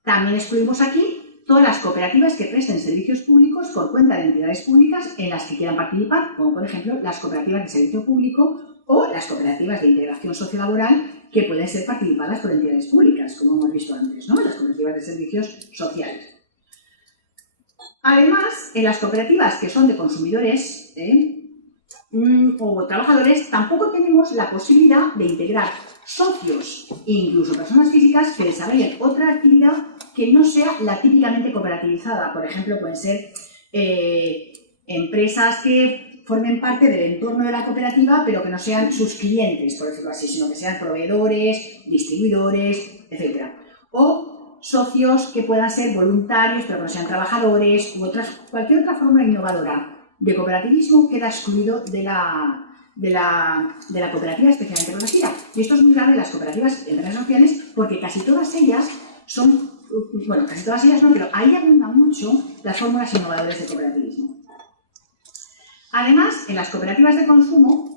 También excluimos aquí todas las cooperativas que presten servicios públicos por cuenta de entidades públicas en las que quieran participar, como por ejemplo las cooperativas de servicio público o las cooperativas de integración sociolaboral que pueden ser participadas por entidades públicas, como hemos visto antes, ¿no? Las cooperativas de servicios sociales. Además, en las cooperativas que son de consumidores o trabajadores, tampoco tenemos la posibilidad de integrar socios e incluso personas físicas que desarrollen otra actividad que no sea la típicamente cooperativizada. Por ejemplo, pueden ser empresas que formen parte del entorno de la cooperativa, pero que no sean sus clientes, por decirlo así, sino que sean proveedores, distribuidores, etc. O socios que puedan ser voluntarios, pero que no sean trabajadores, u cualquier otra forma innovadora de cooperativismo queda excluido de de la cooperativa especialmente protegida. Y esto es muy grave en las cooperativas en redes sociales porque casi todas ellas son, bueno, casi todas ellas no, pero ahí abundan mucho las fórmulas innovadoras de cooperativismo. Además, en las cooperativas de consumo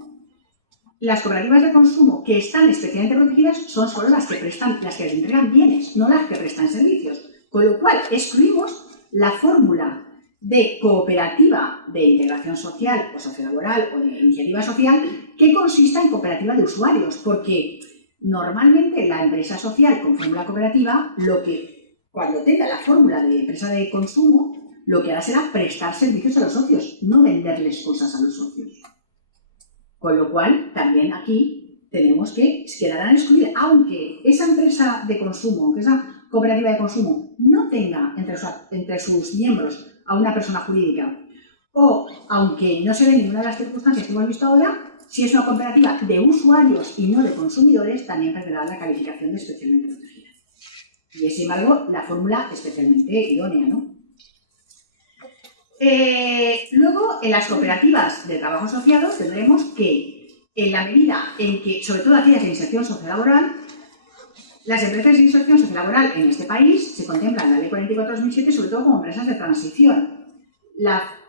que están especialmente protegidas son solo las que entregan bienes, no las que prestan servicios. Con lo cual, excluimos la fórmula de cooperativa de integración social o sociolaboral o de iniciativa social que consista en cooperativa de usuarios, porque normalmente la empresa social con fórmula cooperativa, cuando tenga la fórmula de empresa de consumo, lo que hará será prestar servicios a los socios, no venderles cosas a los socios. Con lo cual, también aquí tenemos que quedarán excluir, aunque esa empresa de consumo, aunque esa cooperativa de consumo no tenga entre sus miembros a una persona jurídica, o aunque no se ve ninguna de las circunstancias que hemos visto ahora, si es una cooperativa de usuarios y no de consumidores, también perderá la calificación de especialmente protegida. Y es, sin embargo, la fórmula especialmente idónea, ¿no? Luego, en las cooperativas de trabajo asociado tendremos que, en la medida en que, sobre todo aquellas de inserción sociolaboral, las empresas de inserción sociolaboral en este país se contemplan en la Ley 44/2007 sobre todo como empresas de transición.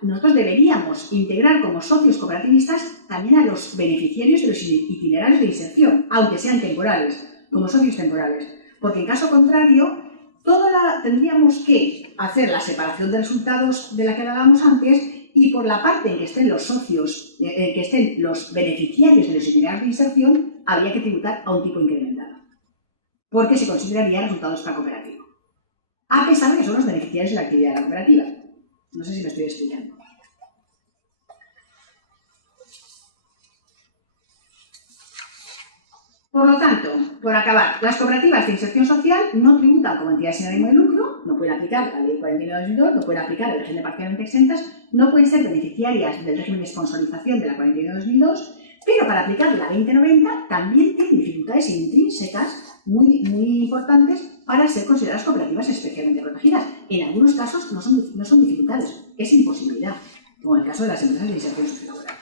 Nosotros deberíamos integrar como socios cooperativistas también a los beneficiarios de los itinerarios de inserción, aunque sean temporales, como socios temporales, porque en caso contrario tendríamos que hacer la separación de resultados de la que hablábamos antes y por la parte en que estén los socios, que estén los beneficiarios de los itinerarios de inserción, habría que tributar a un tipo incrementado, porque se consideraría resultado extracooperativo, a pesar de que son los beneficiarios de la actividad de la cooperativa. No sé si me estoy explicando. Por lo tanto, por acabar, las cooperativas de inserción social no tributan como entidades sin ánimo de lucro, no pueden aplicar la Ley 49/2002, no pueden aplicar el régimen de parcialmente exentas, no pueden ser beneficiarias del régimen de sponsorización de la 49/2002, pero para aplicar la 2090 también tienen dificultades intrínsecas muy importantes para ser consideradas cooperativas especialmente protegidas. En algunos casos no son dificultades, es imposibilidad, como en el caso de las empresas de inserción sociolaboral.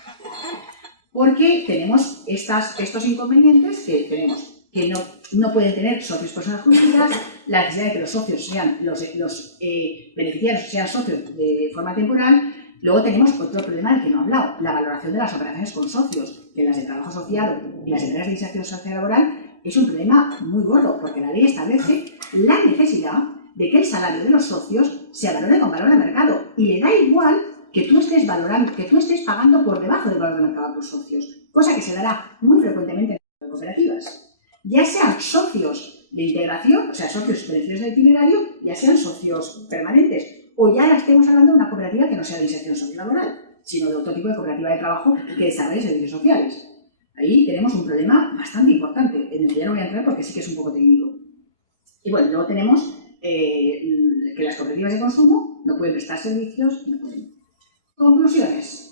Porque tenemos estos inconvenientes que tenemos, que no pueden tener socios personas jurídicas, la necesidad de que los socios sean, los beneficiarios sean socios de forma temporal. Luego tenemos otro problema del que no he hablado, la valoración de las operaciones con socios, que en las de trabajo asociado y las empresas de inserción sociolaboral es un problema muy gordo, porque la ley establece la necesidad de que el salario de los socios se valore con valor de mercado y le da igual que tú estés pagando por debajo del valor de mercado a tus socios, cosa que se dará muy frecuentemente en las cooperativas. Ya sean socios de integración, o sea, socios beneficiarios del itinerario, ya sean socios permanentes, o ya estemos hablando de una cooperativa que no sea de inserción sociolaboral, sino de otro tipo de cooperativa de trabajo que desarrolle servicios sociales. Ahí tenemos un problema bastante importante, en el que ya no voy a entrar porque sí que es un poco técnico. Y bueno, luego tenemos que las cooperativas de consumo no pueden prestar servicios, no pueden. Conclusiones.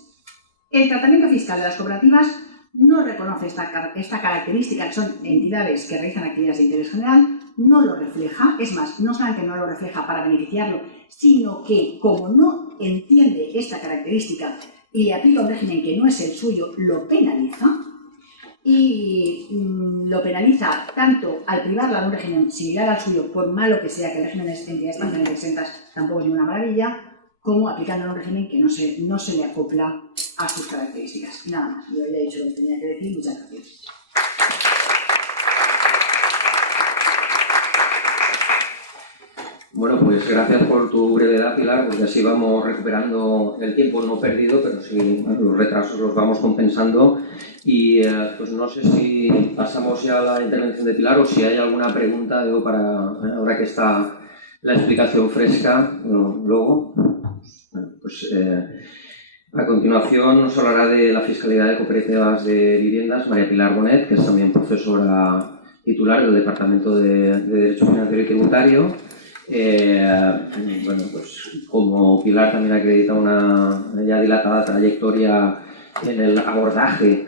El tratamiento fiscal de las cooperativas no reconoce esta característica, que son entidades que realizan actividades de interés general, no lo refleja, es más, no solamente no lo refleja para beneficiarlo, sino que como no entiende esta característica y le aplica un régimen que no es el suyo, lo penaliza, y lo penaliza tanto al privarla de un régimen similar al suyo, por malo que sea, que el régimen de entidades parcialmente exentas tampoco es ninguna maravilla, como aplicando un régimen que no se le acopla a sus características. Nada más, yo ya he dicho lo que tenía que decir, muchas gracias. Bueno, pues gracias por tu brevedad, Pilar, porque así vamos recuperando el tiempo no perdido, pero sí los retrasos los vamos compensando. Y pues no sé si pasamos ya a la intervención de Pilar o si hay alguna pregunta, digo, para ahora que está la explicación fresca, luego. Bueno, pues a continuación nos hablará de la fiscalidad de cooperativas de viviendas María Pilar Bonet, que es también profesora titular del Departamento de Derecho Financiero y Tributario. Bueno, pues como Pilar también acredita una ya dilatada trayectoria en el abordaje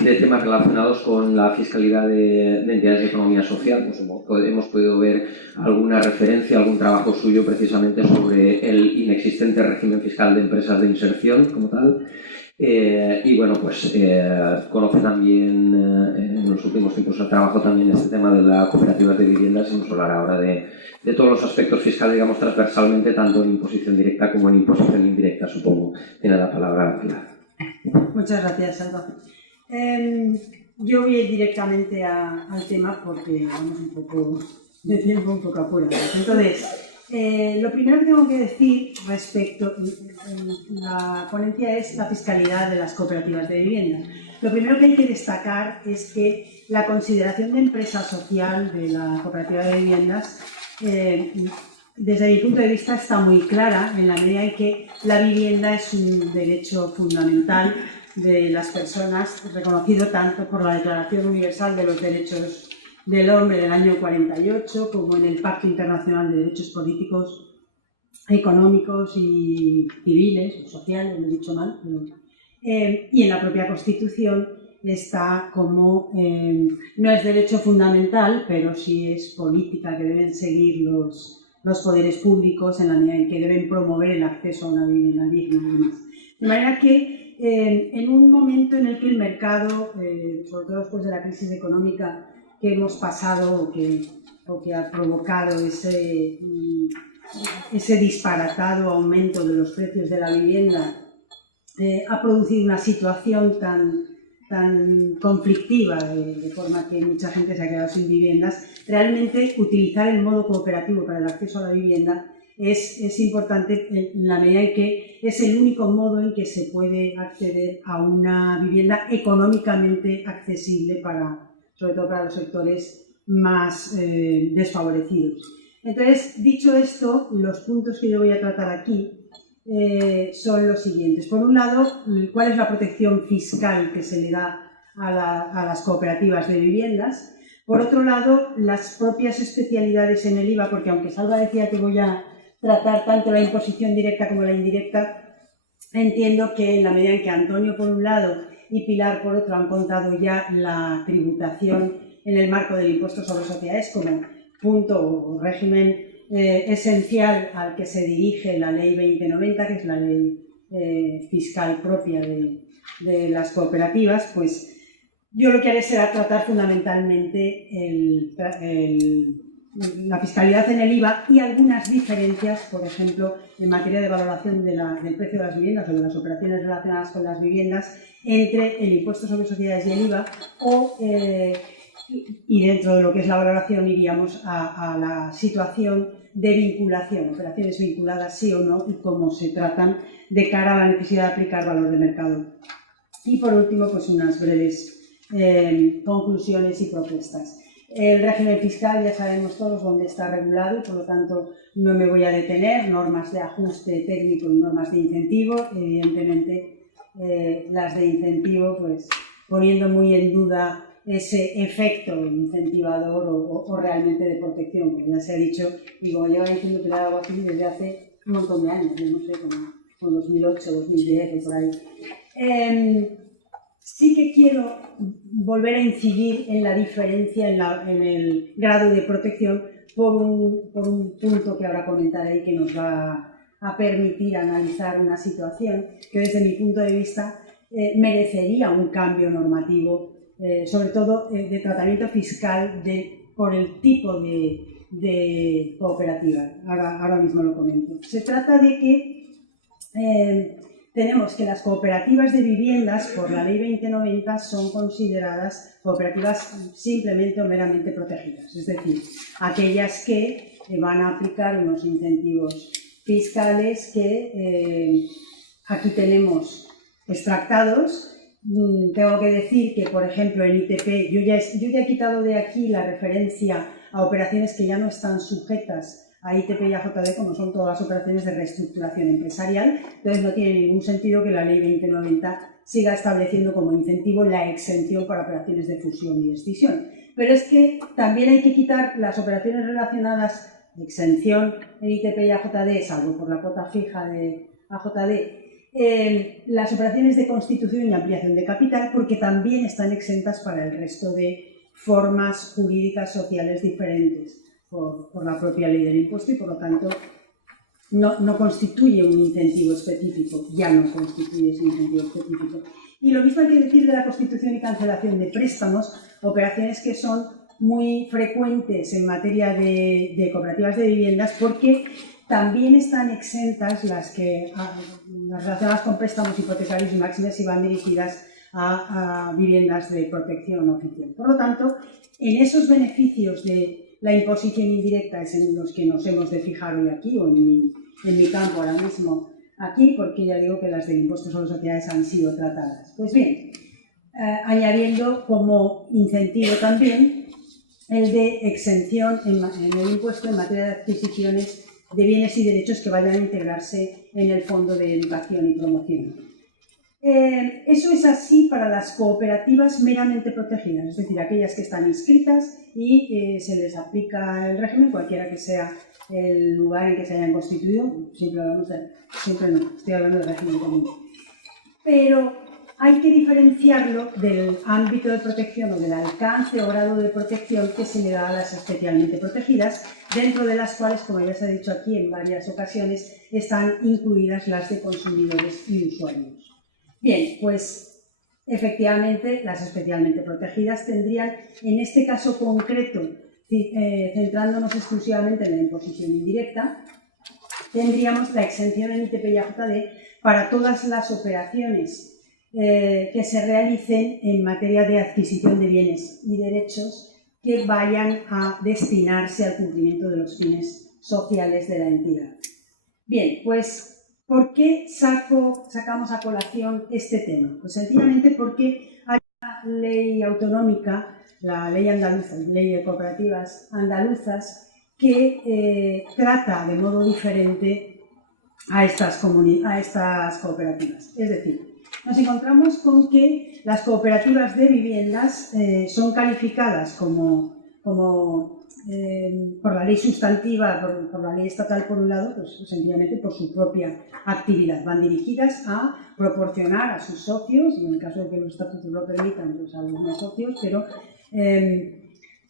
de temas relacionados con la fiscalidad de entidades de economía social, pues hemos podido ver alguna referencia, algún trabajo suyo precisamente sobre el inexistente régimen fiscal de empresas de inserción como tal. Y bueno, pues conoce también en los últimos tiempos el trabajo también este tema de las cooperativas de viviendas y nos hablará ahora de todos los aspectos fiscales, digamos, transversalmente, tanto en imposición directa como en imposición indirecta, supongo. Tiene la palabra Pilar. Muchas gracias, Alba. Yo voy a ir directamente al tema porque vamos un poco de tiempo, un poco apurados. Entonces, lo primero que tengo que decir respecto la ponencia es la fiscalidad de las cooperativas de vivienda. Lo primero que hay que destacar es que la consideración de empresa social de la cooperativa de viviendas, desde mi punto de vista, está muy clara en la medida en que la vivienda es un derecho fundamental de las personas, reconocido tanto por la Declaración Universal de los Derechos del Hombre del año 48 como en el Pacto Internacional de Derechos Políticos, Económicos y Civiles, o sociales, lo he dicho mal, y en la propia Constitución está como, no es derecho fundamental, pero sí es política que deben seguir los poderes públicos en la medida en que deben promover el acceso a una vivienda digna y demás. De manera que en un momento en el que el mercado, sobre todo después de la crisis económica que hemos pasado o que ha provocado ese disparatado aumento de los precios de la vivienda, ha producido una situación tan conflictiva, de forma que mucha gente se ha quedado sin viviendas. Realmente utilizar el modo cooperativo para el acceso a la vivienda es importante en la medida en que es el único modo en que se puede acceder a una vivienda económicamente accesible sobre todo para los sectores más desfavorecidos. Entonces, dicho esto, los puntos que yo voy a tratar aquí son los siguientes. Por un lado, ¿cuál es la protección fiscal que se le da a las cooperativas de viviendas? Por otro lado, las propias especialidades en el IVA, porque aunque Salva decía que voy a tratar tanto la imposición directa como la indirecta, entiendo que en la medida en que Antonio por un lado y Pilar por otro han contado ya la tributación en el marco del impuesto sobre sociedades como punto o régimen esencial al que se dirige la ley 2090, que es la ley fiscal propia de las cooperativas, pues yo lo que haré será tratar fundamentalmente la fiscalidad en el IVA y algunas diferencias, por ejemplo, en materia de valoración del precio de las viviendas o de las operaciones relacionadas con las viviendas entre el impuesto sobre sociedades y el IVA y dentro de lo que es la valoración iríamos a la situación de vinculación, operaciones vinculadas sí o no y cómo se tratan de cara a la necesidad de aplicar valor de mercado. Y por último, pues unas breves conclusiones y propuestas. El régimen fiscal ya sabemos todos dónde está regulado y por lo tanto no me voy a detener, normas de ajuste técnico y normas de incentivo, evidentemente las de incentivo pues poniendo muy en duda ese efecto incentivador o realmente de protección, como ya se ha dicho y como lleva diciendo Pilar algo así desde hace un montón de años, no sé, como 2008, 2010 o por ahí. Sí que quiero volver a incidir en la diferencia en el grado de protección por un punto que ahora comentaré y que nos va a permitir analizar una situación que desde mi punto de vista merecería un cambio normativo, sobre todo de tratamiento fiscal por el tipo de cooperativa. Ahora mismo lo comento. Se trata de que tenemos que las cooperativas de viviendas, por la ley 2090, son consideradas cooperativas simplemente o meramente protegidas, es decir, aquellas que van a aplicar unos incentivos fiscales que aquí tenemos extractados. Tengo que decir que, por ejemplo, en ITP, yo ya he quitado de aquí la referencia a operaciones que ya no están sujetas a ITP y a JD, como son todas las operaciones de reestructuración empresarial. Entonces no tiene ningún sentido que la ley 2090 siga estableciendo como incentivo la exención para operaciones de fusión y escisión. Pero es que también hay que quitar las operaciones relacionadas de exención en ITP y AJD, salvo por la cuota fija de AJD, las operaciones de constitución y ampliación de capital, porque también están exentas para el resto de formas jurídicas sociales diferentes por la propia ley del impuesto y por lo tanto no constituye un incentivo específico, ya no constituye ese incentivo específico. Y lo mismo hay que decir de la constitución y cancelación de préstamos, operaciones que son muy frecuentes en materia de cooperativas de viviendas, porque también están exentas las relacionadas con préstamos hipotecarios y máximas y van dirigidas a viviendas de protección oficial. Por lo tanto, en esos beneficios de la imposición indirecta es en los que nos hemos de fijar hoy aquí, o en mi campo ahora mismo aquí, porque ya digo que las del impuesto sobre sociedades han sido tratadas. Pues bien, añadiendo como incentivo también el de exención en el impuesto en materia de adquisiciones de bienes y derechos que vayan a integrarse en el Fondo de Educación y Promoción. Eso es así para las cooperativas meramente protegidas, es decir, aquellas que están inscritas y se les aplica el régimen, cualquiera que sea el lugar en que se hayan constituido, siempre no, estoy hablando del régimen común. Pero hay que diferenciarlo del ámbito de protección o del alcance o grado de protección que se le da a las especialmente protegidas, dentro de las cuales, como ya se ha dicho aquí en varias ocasiones, están incluidas las de consumidores y usuarios. Bien, pues efectivamente las especialmente protegidas tendrían, en este caso concreto, centrándonos exclusivamente en la imposición indirecta, tendríamos la exención en ITP y AJD para todas las operaciones que se realicen en materia de adquisición de bienes y derechos que vayan a destinarse al cumplimiento de los fines sociales de la entidad. Bien, pues, ¿por qué sacamos a colación este tema? Pues sencillamente porque hay una ley autonómica, la ley andaluza, ley de cooperativas andaluzas, que trata de modo diferente a estas cooperativas. Es decir, nos encontramos con que las cooperativas de viviendas son calificadas como por la ley sustantiva, por la ley estatal por un lado, pues sencillamente por su propia actividad. Van dirigidas a proporcionar a sus socios, y en el caso de que los estatutos lo permitan, pues a los no socios, pero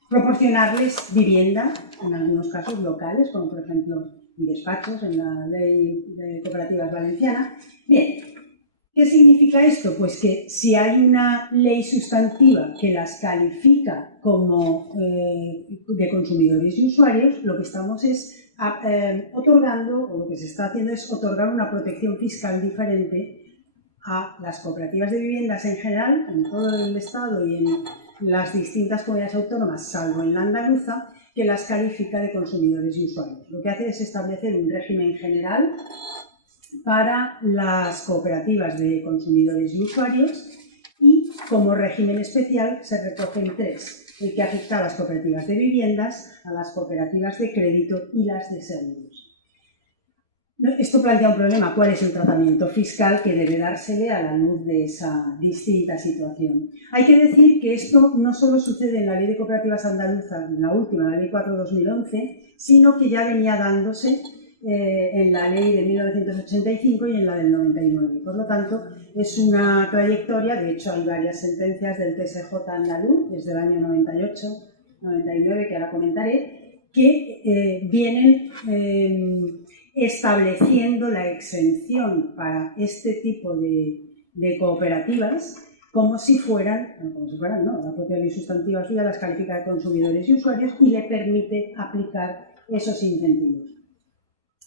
proporcionarles vivienda, en algunos casos locales, como por ejemplo despachos en la ley de cooperativas valenciana. Bien, ¿qué significa esto? Pues que si hay una ley sustantiva que las califica como de consumidores y usuarios, lo que estamos es otorgando, o lo que se está haciendo es otorgar una protección fiscal diferente a las cooperativas de viviendas en general, en todo el Estado y en las distintas comunidades autónomas, salvo en la andaluza, que las califica de consumidores y usuarios. Lo que hace es establecer un régimen general para las cooperativas de consumidores y usuarios, y como régimen especial se recogen tres: el que afecta a las cooperativas de viviendas, a las cooperativas de crédito y las de seguros. Esto plantea un problema: ¿cuál es el tratamiento fiscal que debe dársele a la luz de esa distinta situación? Hay que decir que esto no solo sucede en la Ley de Cooperativas Andaluza, en la última, la Ley 4/2011, sino que ya venía dándose en la ley de 1985 y en la del 99. Por lo tanto, es una trayectoria, de hecho hay varias sentencias del TSJ andaluz desde el año 98-99, que ahora comentaré, que vienen estableciendo la exención para este tipo de cooperativas como si fueran, no, la propia ley sustantiva suya las califica de consumidores y usuarios y le permite aplicar esos incentivos.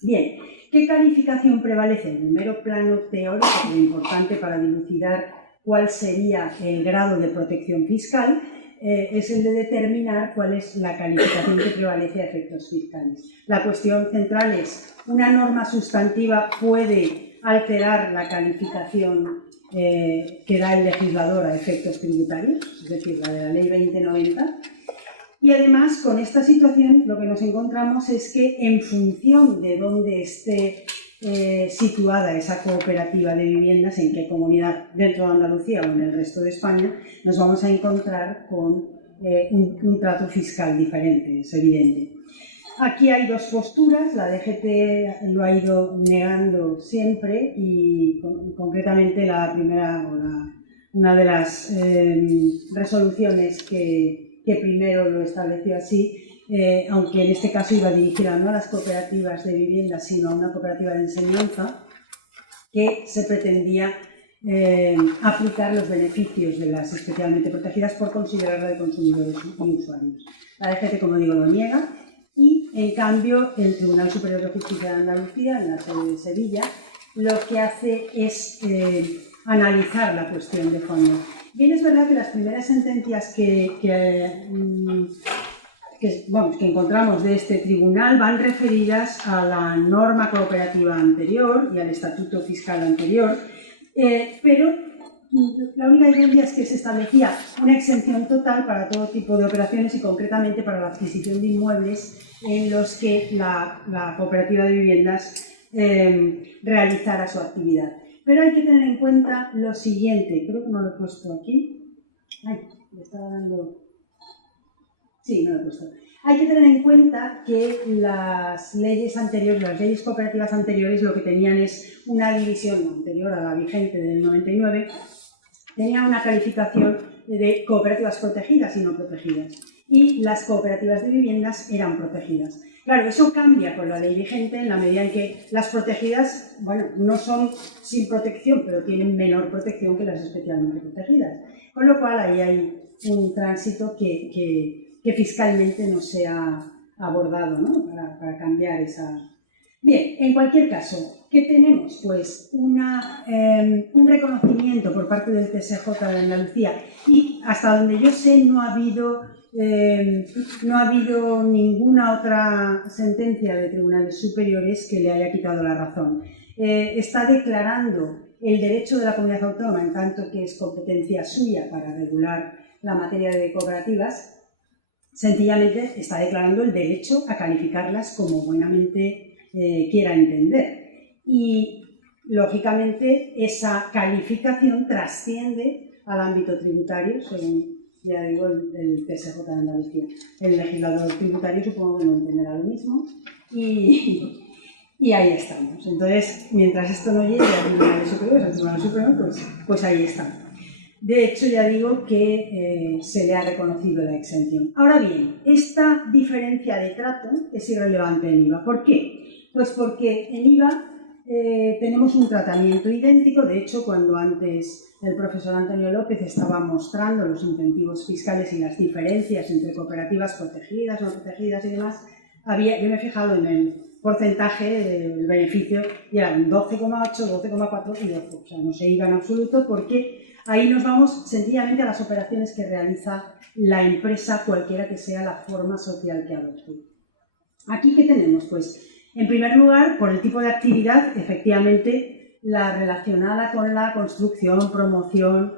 Bien, ¿qué calificación prevalece? En el mero plano teórico, pero importante para dilucidar cuál sería el grado de protección fiscal, es el de determinar cuál es la calificación que prevalece a efectos fiscales. La cuestión central es: ¿una norma sustantiva puede alterar la calificación que da el legislador a efectos tributarios? Es decir, la de la Ley 2090. Y además, con esta situación, lo que nos encontramos es que en función de dónde esté situada esa cooperativa de viviendas, en qué comunidad dentro de Andalucía o en el resto de España, nos vamos a encontrar con un trato fiscal diferente, es evidente. Aquí hay dos posturas: la DGT lo ha ido negando siempre y concretamente la primera, una de las resoluciones que primero lo estableció así, aunque en este caso iba dirigida no a las cooperativas de vivienda, sino a una cooperativa de enseñanza, que se pretendía aplicar los beneficios de las especialmente protegidas por considerarla de consumidores y usuarios. La DGT, como digo, lo niega y, en cambio, el Tribunal Superior de Justicia de Andalucía, en la sede de Sevilla, lo que hace es analizar la cuestión de fondo. Bien, es verdad que las primeras sentencias que encontramos de este tribunal van referidas a la norma cooperativa anterior y al estatuto fiscal anterior, pero la única diferencia es que se establecía una exención total para todo tipo de operaciones y concretamente para la adquisición de inmuebles en los que la cooperativa de viviendas realizara su actividad. Pero hay que tener en cuenta lo siguiente, creo que no lo he puesto aquí. Ay, le estaba dando... Sí, no lo he puesto. Hay que tener en cuenta que las leyes anteriores, las leyes cooperativas anteriores, lo que tenían es una división anterior a la vigente del 99, tenía una calificación de cooperativas protegidas y no protegidas. Y las cooperativas de viviendas eran protegidas. Claro, eso cambia con la ley vigente en la medida en que las protegidas, bueno, no son sin protección, pero tienen menor protección que las especialmente protegidas. Con lo cual ahí hay un tránsito que fiscalmente no se ha abordado, ¿no? Para cambiar esa... Bien, en cualquier caso, ¿qué tenemos? Pues un reconocimiento por parte del TSJ de Andalucía y hasta donde yo sé no ha habido ninguna otra sentencia de tribunales superiores que le haya quitado la razón. Está declarando el derecho de la comunidad autónoma, en tanto que es competencia suya para regular la materia de cooperativas, sencillamente está declarando el derecho a calificarlas como buenamente quiera entender. Y, lógicamente, esa calificación trasciende al ámbito tributario, según, ya digo, el TSJ de Andalucía. El legislador tributario supongo que no entenderá lo mismo y ahí estamos. Entonces, mientras esto no llegue a tribunales superiores, al Tribunal Supremo, pues ahí estamos. De hecho, ya digo que se le ha reconocido la exención. Ahora bien, esta diferencia de trato es irrelevante en IVA. ¿Por qué? Pues porque en IVA tenemos un tratamiento idéntico. De hecho, cuando antes el profesor Antonio López estaba mostrando los incentivos fiscales y las diferencias entre cooperativas protegidas, no protegidas y demás, yo me he fijado en el porcentaje del beneficio y eran 12,8, 12,4 y 12. O sea, no se IVA en absoluto porque ahí nos vamos sencillamente a las operaciones que realiza la empresa, cualquiera que sea la forma social que adopte. ¿Aquí qué tenemos? Pues, en primer lugar, por el tipo de actividad, efectivamente, la relacionada con la construcción, promoción,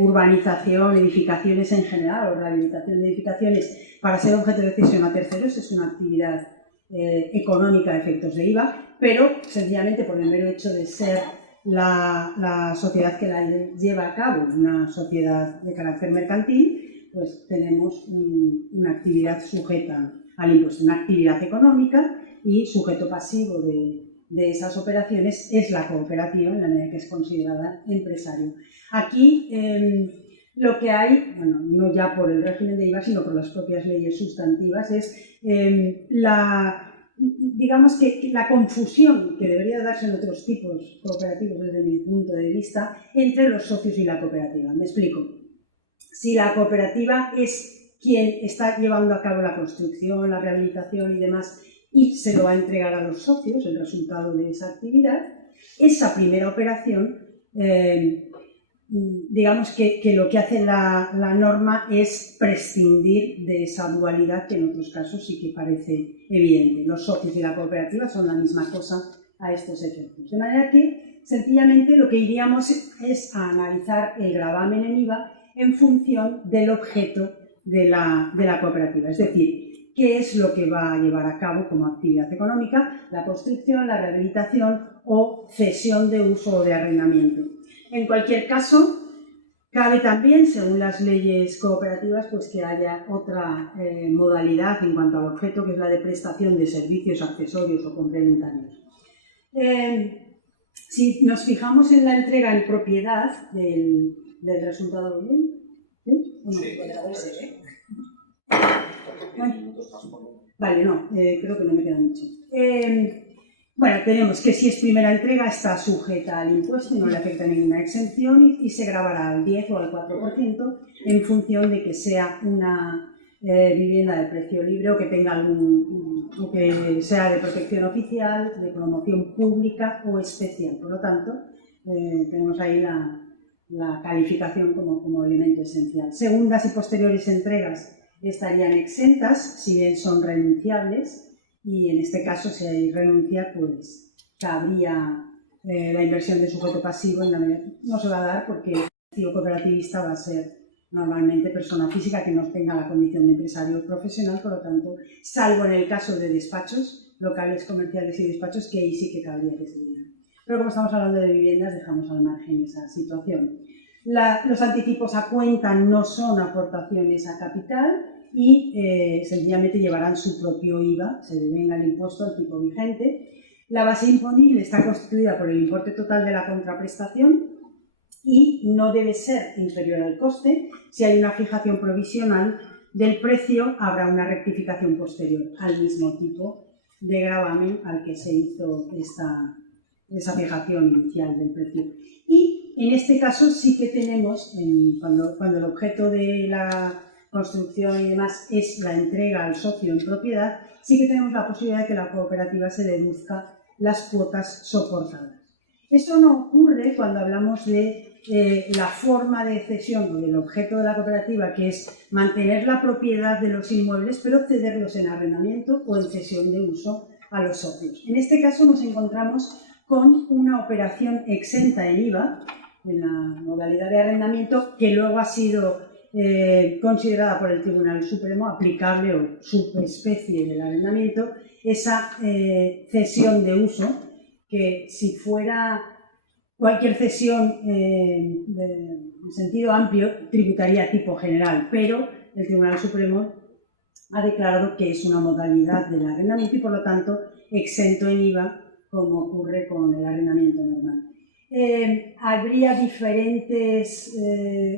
urbanización, edificaciones en general, o rehabilitación de edificaciones para ser objeto de cesión a terceros, es una actividad económica a efectos de IVA, pero sencillamente por el mero hecho de ser la sociedad que la lleva a cabo, una sociedad de carácter mercantil, pues tenemos una actividad sujeta al impuesto, una actividad económica y sujeto pasivo de esas operaciones es la cooperativa en la medida que es considerada empresario. Aquí lo que hay, bueno, no ya por el régimen de IVA, sino por las propias leyes sustantivas, es digamos que la confusión que debería darse en otros tipos cooperativos desde mi punto de vista entre los socios y la cooperativa. Me explico. Si la cooperativa es quien está llevando a cabo la construcción, la rehabilitación y demás y se lo va a entregar a los socios, el resultado de esa actividad, esa primera operación, digamos que lo que hace la norma es prescindir de esa dualidad que en otros casos sí que parece evidente. Los socios y la cooperativa son la misma cosa a estos efectos. De manera que, sencillamente, lo que iríamos es a analizar el gravamen en IVA en función del objeto de la cooperativa. Es decir, qué es lo que va a llevar a cabo como actividad económica, la construcción, la rehabilitación o cesión de uso o de arrendamiento. En cualquier caso, cabe también, según las leyes cooperativas, pues que haya otra modalidad en cuanto al objeto, que es la de prestación de servicios accesorios o complementarios. Si nos fijamos en la entrega en propiedad del resultado, ¿bien? ¿Sí? ¿O no? Sí. minutos más por menos. Vale, no, creo que no me queda mucho. Bueno, tenemos que si es primera entrega está sujeta al impuesto y no le afecta ninguna exención y se grabará al 10 o al 4% en función de que sea una vivienda de precio libre o que tenga o que sea de protección oficial, de promoción pública o especial. Por lo tanto, tenemos ahí la calificación como elemento esencial. Segundas y posteriores entregas estarían exentas, si bien son renunciables, y en este caso, si hay renuncia, pues cabría la inversión de sujeto pasivo, no se va a dar porque el activo cooperativista va a ser normalmente persona física que no tenga la condición de empresario profesional, por lo tanto, salvo en el caso de despachos, locales comerciales y despachos, que ahí sí que cabría que se diera. Pero como estamos hablando de viviendas, dejamos al margen esa situación. Los anticipos a cuenta no son aportaciones a capital y sencillamente llevarán su propio IVA, se devenga el impuesto al tipo vigente. La base imponible está constituida por el importe total de la contraprestación y no debe ser inferior al coste. Si hay una fijación provisional del precio, habrá una rectificación posterior al mismo tipo de gravamen al que se hizo esa fijación inicial del precio. Y en este caso sí que tenemos, cuando el objeto de la construcción y demás es la entrega al socio en propiedad, sí que tenemos la posibilidad de que la cooperativa se deduzca las cuotas soportadas. Esto no ocurre cuando hablamos de la forma de cesión o del objeto de la cooperativa, que es mantener la propiedad de los inmuebles pero cederlos en arrendamiento o en cesión de uso a los socios. En este caso nos encontramos con una operación exenta en IVA, en la modalidad de arrendamiento, que luego ha sido considerada por el Tribunal Supremo aplicable o subespecie del arrendamiento, esa cesión de uso, que si fuera cualquier cesión en sentido amplio tributaría a tipo general, pero el Tribunal Supremo ha declarado que es una modalidad del arrendamiento y por lo tanto exento en IVA, como ocurre con el arrendamiento normal. Habría diferentes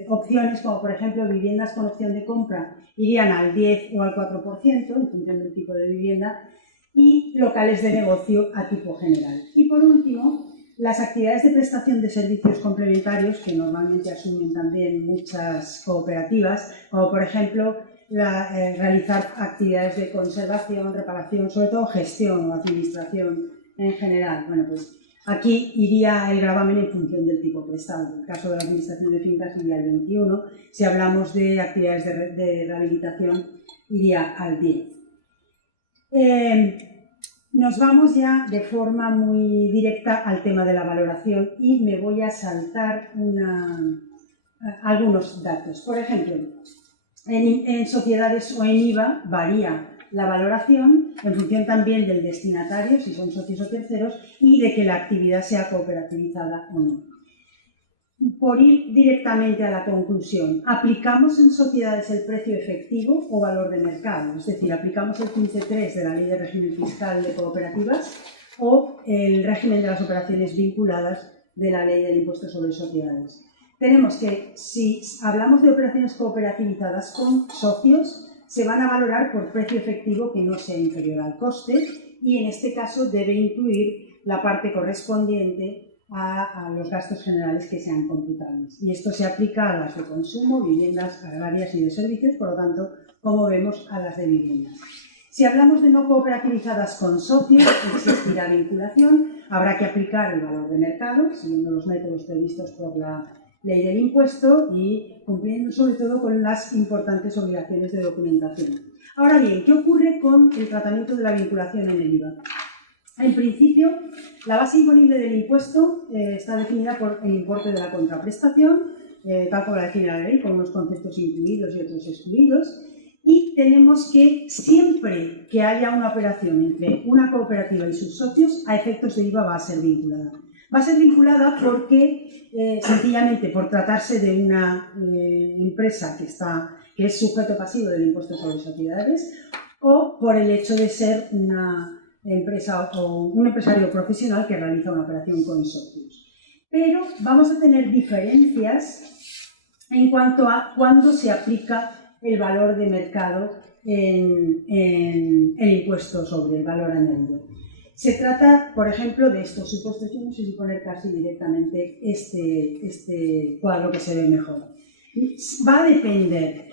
opciones, como por ejemplo viviendas con opción de compra irían al 10 o al 4% en función del tipo de vivienda, y locales de negocio a tipo general. Y por último, las actividades de prestación de servicios complementarios, que normalmente asumen también muchas cooperativas, como por ejemplo realizar actividades de conservación, reparación, sobre todo gestión o administración en general. Bueno, pues aquí iría el gravamen en función del tipo prestado. En el caso de la administración de fincas iría al 21, si hablamos de actividades de rehabilitación iría al 10. Nos vamos ya de forma muy directa al tema de la valoración y me voy a saltar algunos datos. Por ejemplo, en sociedades o en IVA varía la valoración en función también del destinatario, si son socios o terceros, y de que la actividad sea cooperativizada o no. Por ir directamente a la conclusión, ¿aplicamos en sociedades el precio efectivo o valor de mercado? Es decir, ¿aplicamos el 15.3 de la Ley de Régimen Fiscal de Cooperativas o el régimen de las operaciones vinculadas de la Ley del Impuesto sobre Sociedades? Tenemos que, si hablamos de operaciones cooperativizadas con socios, se van a valorar por precio efectivo que no sea inferior al coste y en este caso debe incluir la parte correspondiente a los gastos generales que sean computables. Y esto se aplica a las de consumo, viviendas agrarias y de servicios, por lo tanto, como vemos, a las de viviendas. Si hablamos de no cooperativizadas con socios, existirá vinculación, habrá que aplicar el valor de mercado, siguiendo los métodos previstos por la Ley del Impuesto y cumpliendo sobre todo con las importantes obligaciones de documentación. Ahora bien, ¿qué ocurre con el tratamiento de la vinculación en el IVA? En principio, la base imponible del impuesto está definida por el importe de la contraprestación, tal como la define la ley, con unos conceptos incluidos y otros excluidos, y tenemos que siempre que haya una operación entre una cooperativa y sus socios, a efectos de IVA va a ser vinculada. Va a ser vinculada porque, sencillamente, por tratarse de una empresa que es sujeto pasivo del impuesto sobre sociedades, o por el hecho de ser una empresa o un empresario profesional que realiza una operación con socios. Pero vamos a tener diferencias en cuanto a cuándo se aplica el valor de mercado en el impuesto sobre el valor añadido. Se trata, por ejemplo, de estos supuestos. Yo no sé si poner casi directamente este cuadro que se ve mejor. Va a depender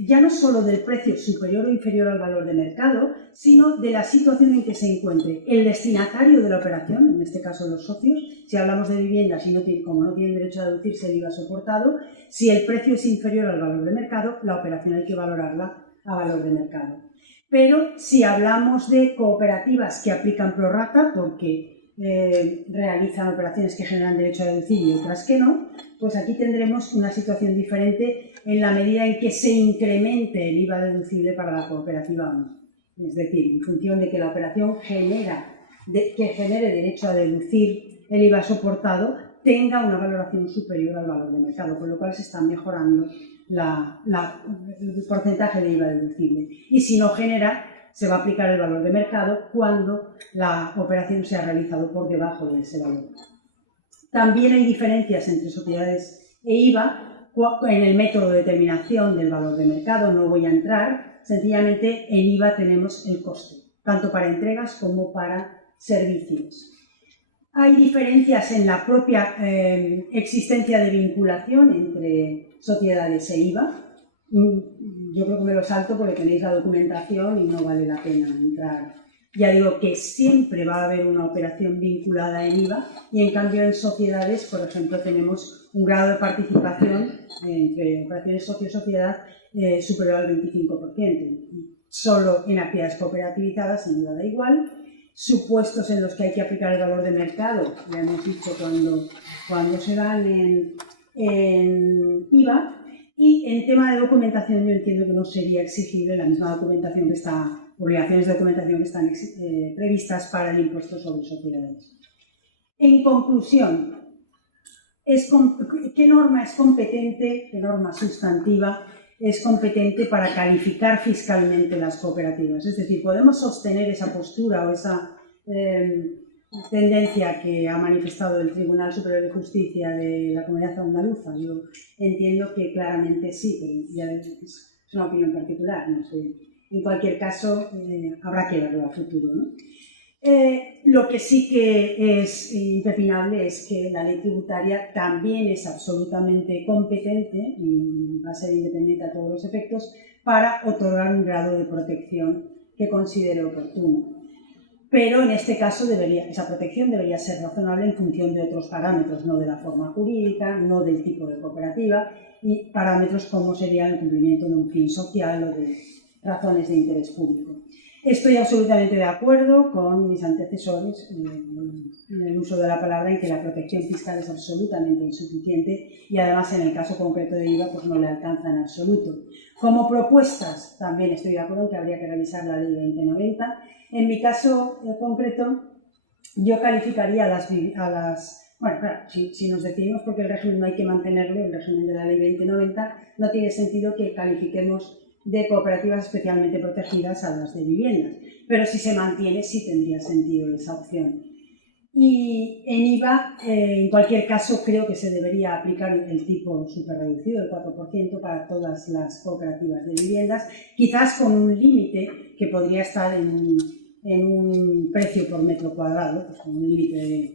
ya no solo del precio superior o inferior al valor de mercado, sino de la situación en que se encuentre el destinatario de la operación, en este caso los socios. Si hablamos de viviendas, como no tienen derecho a deducirse el IVA soportado, si el precio es inferior al valor de mercado, la operación hay que valorarla a valor de mercado. Pero si hablamos de cooperativas que aplican prorrata porque realizan operaciones que generan derecho a deducir y otras que no, pues aquí tendremos una situación diferente en la medida en que se incremente el IVA deducible para la cooperativa o no. Es decir, en función de que la operación que genere derecho a deducir el IVA soportado tenga una valoración superior al valor de mercado, con lo cual se está mejorando el porcentaje de IVA deducible. Y si no genera, se va a aplicar el valor de mercado cuando la operación se ha realizado por debajo de ese valor. También hay diferencias entre sociedades e IVA en el método de determinación del valor de mercado. No voy a entrar, sencillamente en IVA tenemos el coste, tanto para entregas como para servicios. Hay diferencias en la propia existencia de vinculación entre sociedades e IVA. Yo creo que me lo salto porque tenéis la documentación y no vale la pena entrar. Ya digo que siempre va a haber una operación vinculada en IVA y en cambio en sociedades, por ejemplo, tenemos un grado de participación entre operaciones socio-sociedad superior al 25%. Solo en actividades cooperativizadas en IVA da igual. Supuestos en los que hay que aplicar el valor de mercado, ya hemos dicho cuando se dan en IVA. Y en tema de documentación yo entiendo que no sería exigible la misma documentación obligaciones de documentación que están previstas para el impuesto sobre sociedades. En conclusión, ¿qué norma es competente, qué norma sustantiva es competente para calificar fiscalmente las cooperativas? Es decir, ¿podemos sostener esa postura o esa tendencia que ha manifestado el Tribunal Superior de Justicia de la Comunidad Andaluza? Yo entiendo que claramente sí, pero ya es una opinión particular, no sé. En cualquier caso, habrá que verlo a futuro, ¿no? Lo que sí que es impepinable es que la ley tributaria también es absolutamente competente y va a ser independiente a todos los efectos para otorgar un grado de protección que considere oportuno. Pero en este caso esa protección debería ser razonable en función de otros parámetros, no de la forma jurídica, no del tipo de cooperativa, y parámetros como sería el cumplimiento de un fin social o de razones de interés público. Estoy absolutamente de acuerdo con mis antecesores en el uso de la palabra en que la protección fiscal es absolutamente insuficiente y además en el caso concreto de IVA pues no le alcanza en absoluto. Como propuestas también estoy de acuerdo en que habría que revisar la ley 2090. En mi caso concreto yo calificaría bueno, claro, si nos decidimos porque el régimen no hay que mantenerlo, el régimen de la ley 2090, no tiene sentido que califiquemos de cooperativas especialmente protegidas a las de viviendas. Pero si se mantiene, sí tendría sentido esa opción. Y en IVA, en cualquier caso, creo que se debería aplicar el tipo superreducido, el 4%, para todas las cooperativas de viviendas, quizás con un límite que podría estar en un precio por metro cuadrado, pues con un límite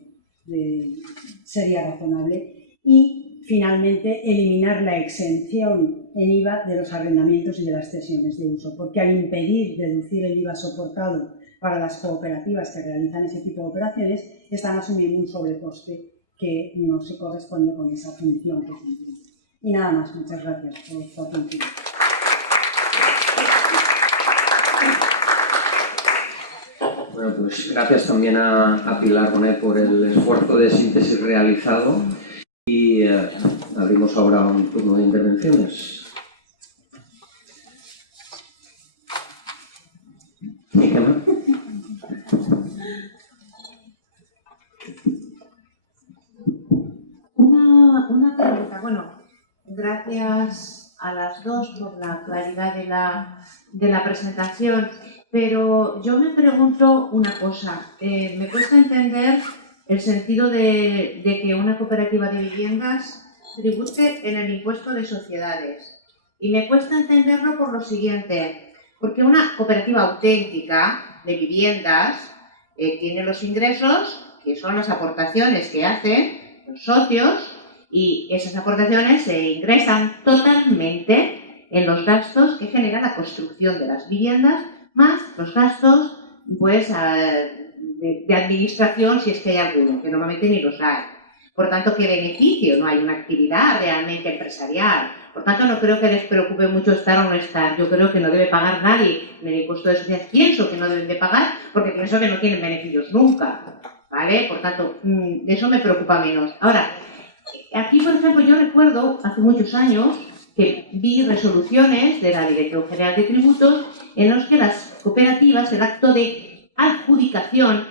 sería razonable. Y finalmente eliminar la exención en IVA de los arrendamientos y de las cesiones de uso, porque al impedir deducir el IVA soportado para las cooperativas que realizan ese tipo de operaciones, están asumiendo un sobrecoste que no se corresponde con esa función que cumplen. Y nada más, muchas gracias por su atención. Bueno, pues gracias también a Pilar Bonet por el esfuerzo de síntesis realizado. Y abrimos ahora un turno de intervenciones. Una pregunta. Bueno, gracias a las dos por la claridad de la presentación, pero yo me pregunto una cosa. Me cuesta entender el sentido de que una cooperativa de viviendas tribute en el impuesto de sociedades. Y me cuesta entenderlo por lo siguiente. Porque una cooperativa auténtica de viviendas tiene los ingresos, que son las aportaciones que hacen los socios, y esas aportaciones se ingresan totalmente en los gastos que genera la construcción de las viviendas, más los gastos pues, de administración, si es que hay alguno, que normalmente ni los hay. Por tanto, ¿qué beneficio? No hay una actividad realmente empresarial. Por tanto, no creo que les preocupe mucho estar o no estar. Yo creo que no debe pagar nadie en el impuesto de sociedades. Pienso que no deben de pagar porque pienso que no tienen beneficios nunca. ¿Vale? Por tanto, eso me preocupa menos. Ahora, aquí, por ejemplo, yo recuerdo hace muchos años que vi resoluciones de la Dirección General de Tributos en los que las cooperativas, el acto de adjudicación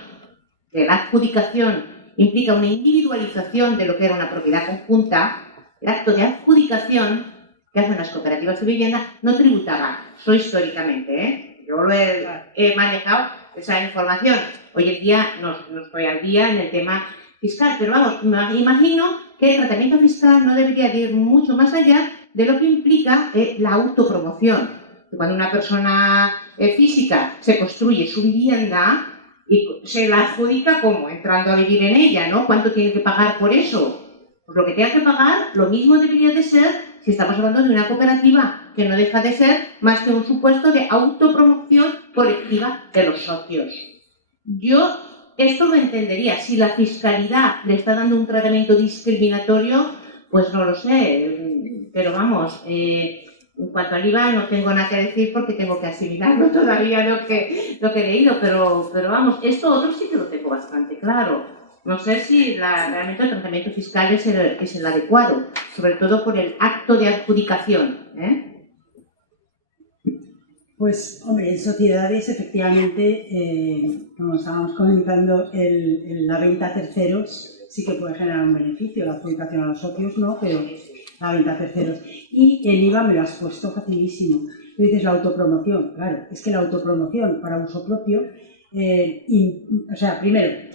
implica una individualización de lo que era una propiedad conjunta. El acto de adjudicación que hacen las cooperativas de vivienda no tributaba, eso históricamente, ¿eh? Yo lo he manejado esa información. Hoy en día no estoy al día en el tema fiscal, pero vamos, me imagino que el tratamiento fiscal no debería de ir mucho más allá de lo que implica la autopromoción. Cuando una persona física se construye su vivienda y se la adjudica, ¿cómo? Entrando a vivir en ella, ¿no? ¿Cuánto tiene que pagar por eso? Pues lo que tenga que pagar, lo mismo debería de ser si estamos hablando de una cooperativa, que no deja de ser más que un supuesto de autopromoción colectiva de los socios. Yo esto lo entendería. Si la fiscalidad le está dando un tratamiento discriminatorio, pues no lo sé. Pero vamos, en cuanto al IVA no tengo nada que decir porque tengo que asimilarlo todavía lo que he leído. Pero vamos, esto otro sí que lo tengo bastante claro. No sé si realmente el tratamiento fiscal es el adecuado, sobre todo por el acto de adjudicación, ¿eh? Pues, hombre, en sociedades, efectivamente, como estábamos comentando, la venta a terceros sí que puede generar un beneficio, la adjudicación a los socios no, pero la venta a terceros. Y el IVA me lo has puesto facilísimo. Tú dices la autopromoción, claro, es que la autopromoción para uso propio, o sea, primero,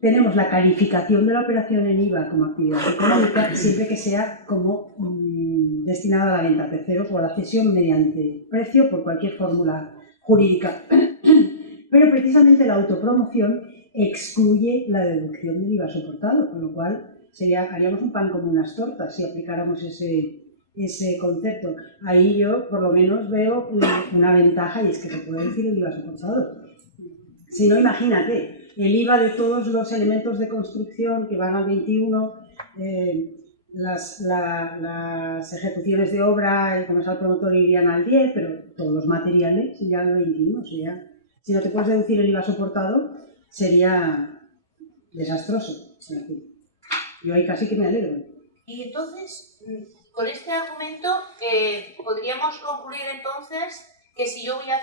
tenemos la calificación de la operación en IVA como actividad económica siempre que sea como destinada a la venta a terceros o a la cesión mediante precio por cualquier fórmula jurídica. Pero precisamente la autopromoción excluye la deducción del IVA soportado, con lo cual haríamos un pan como unas tortas si aplicáramos ese concepto. Ahí yo por lo menos veo una ventaja y es que se puede decir el IVA soportado. Si no, imagínate, el IVA de todos los elementos de construcción que van al 21, las ejecuciones de obra, el comercial promotor irían al 10, pero todos los materiales irían al 21. Si no te puedes deducir el IVA soportado, sería desastroso. Yo ahí casi que me alegro. Y entonces, con este argumento, podríamos concluir entonces que si yo voy a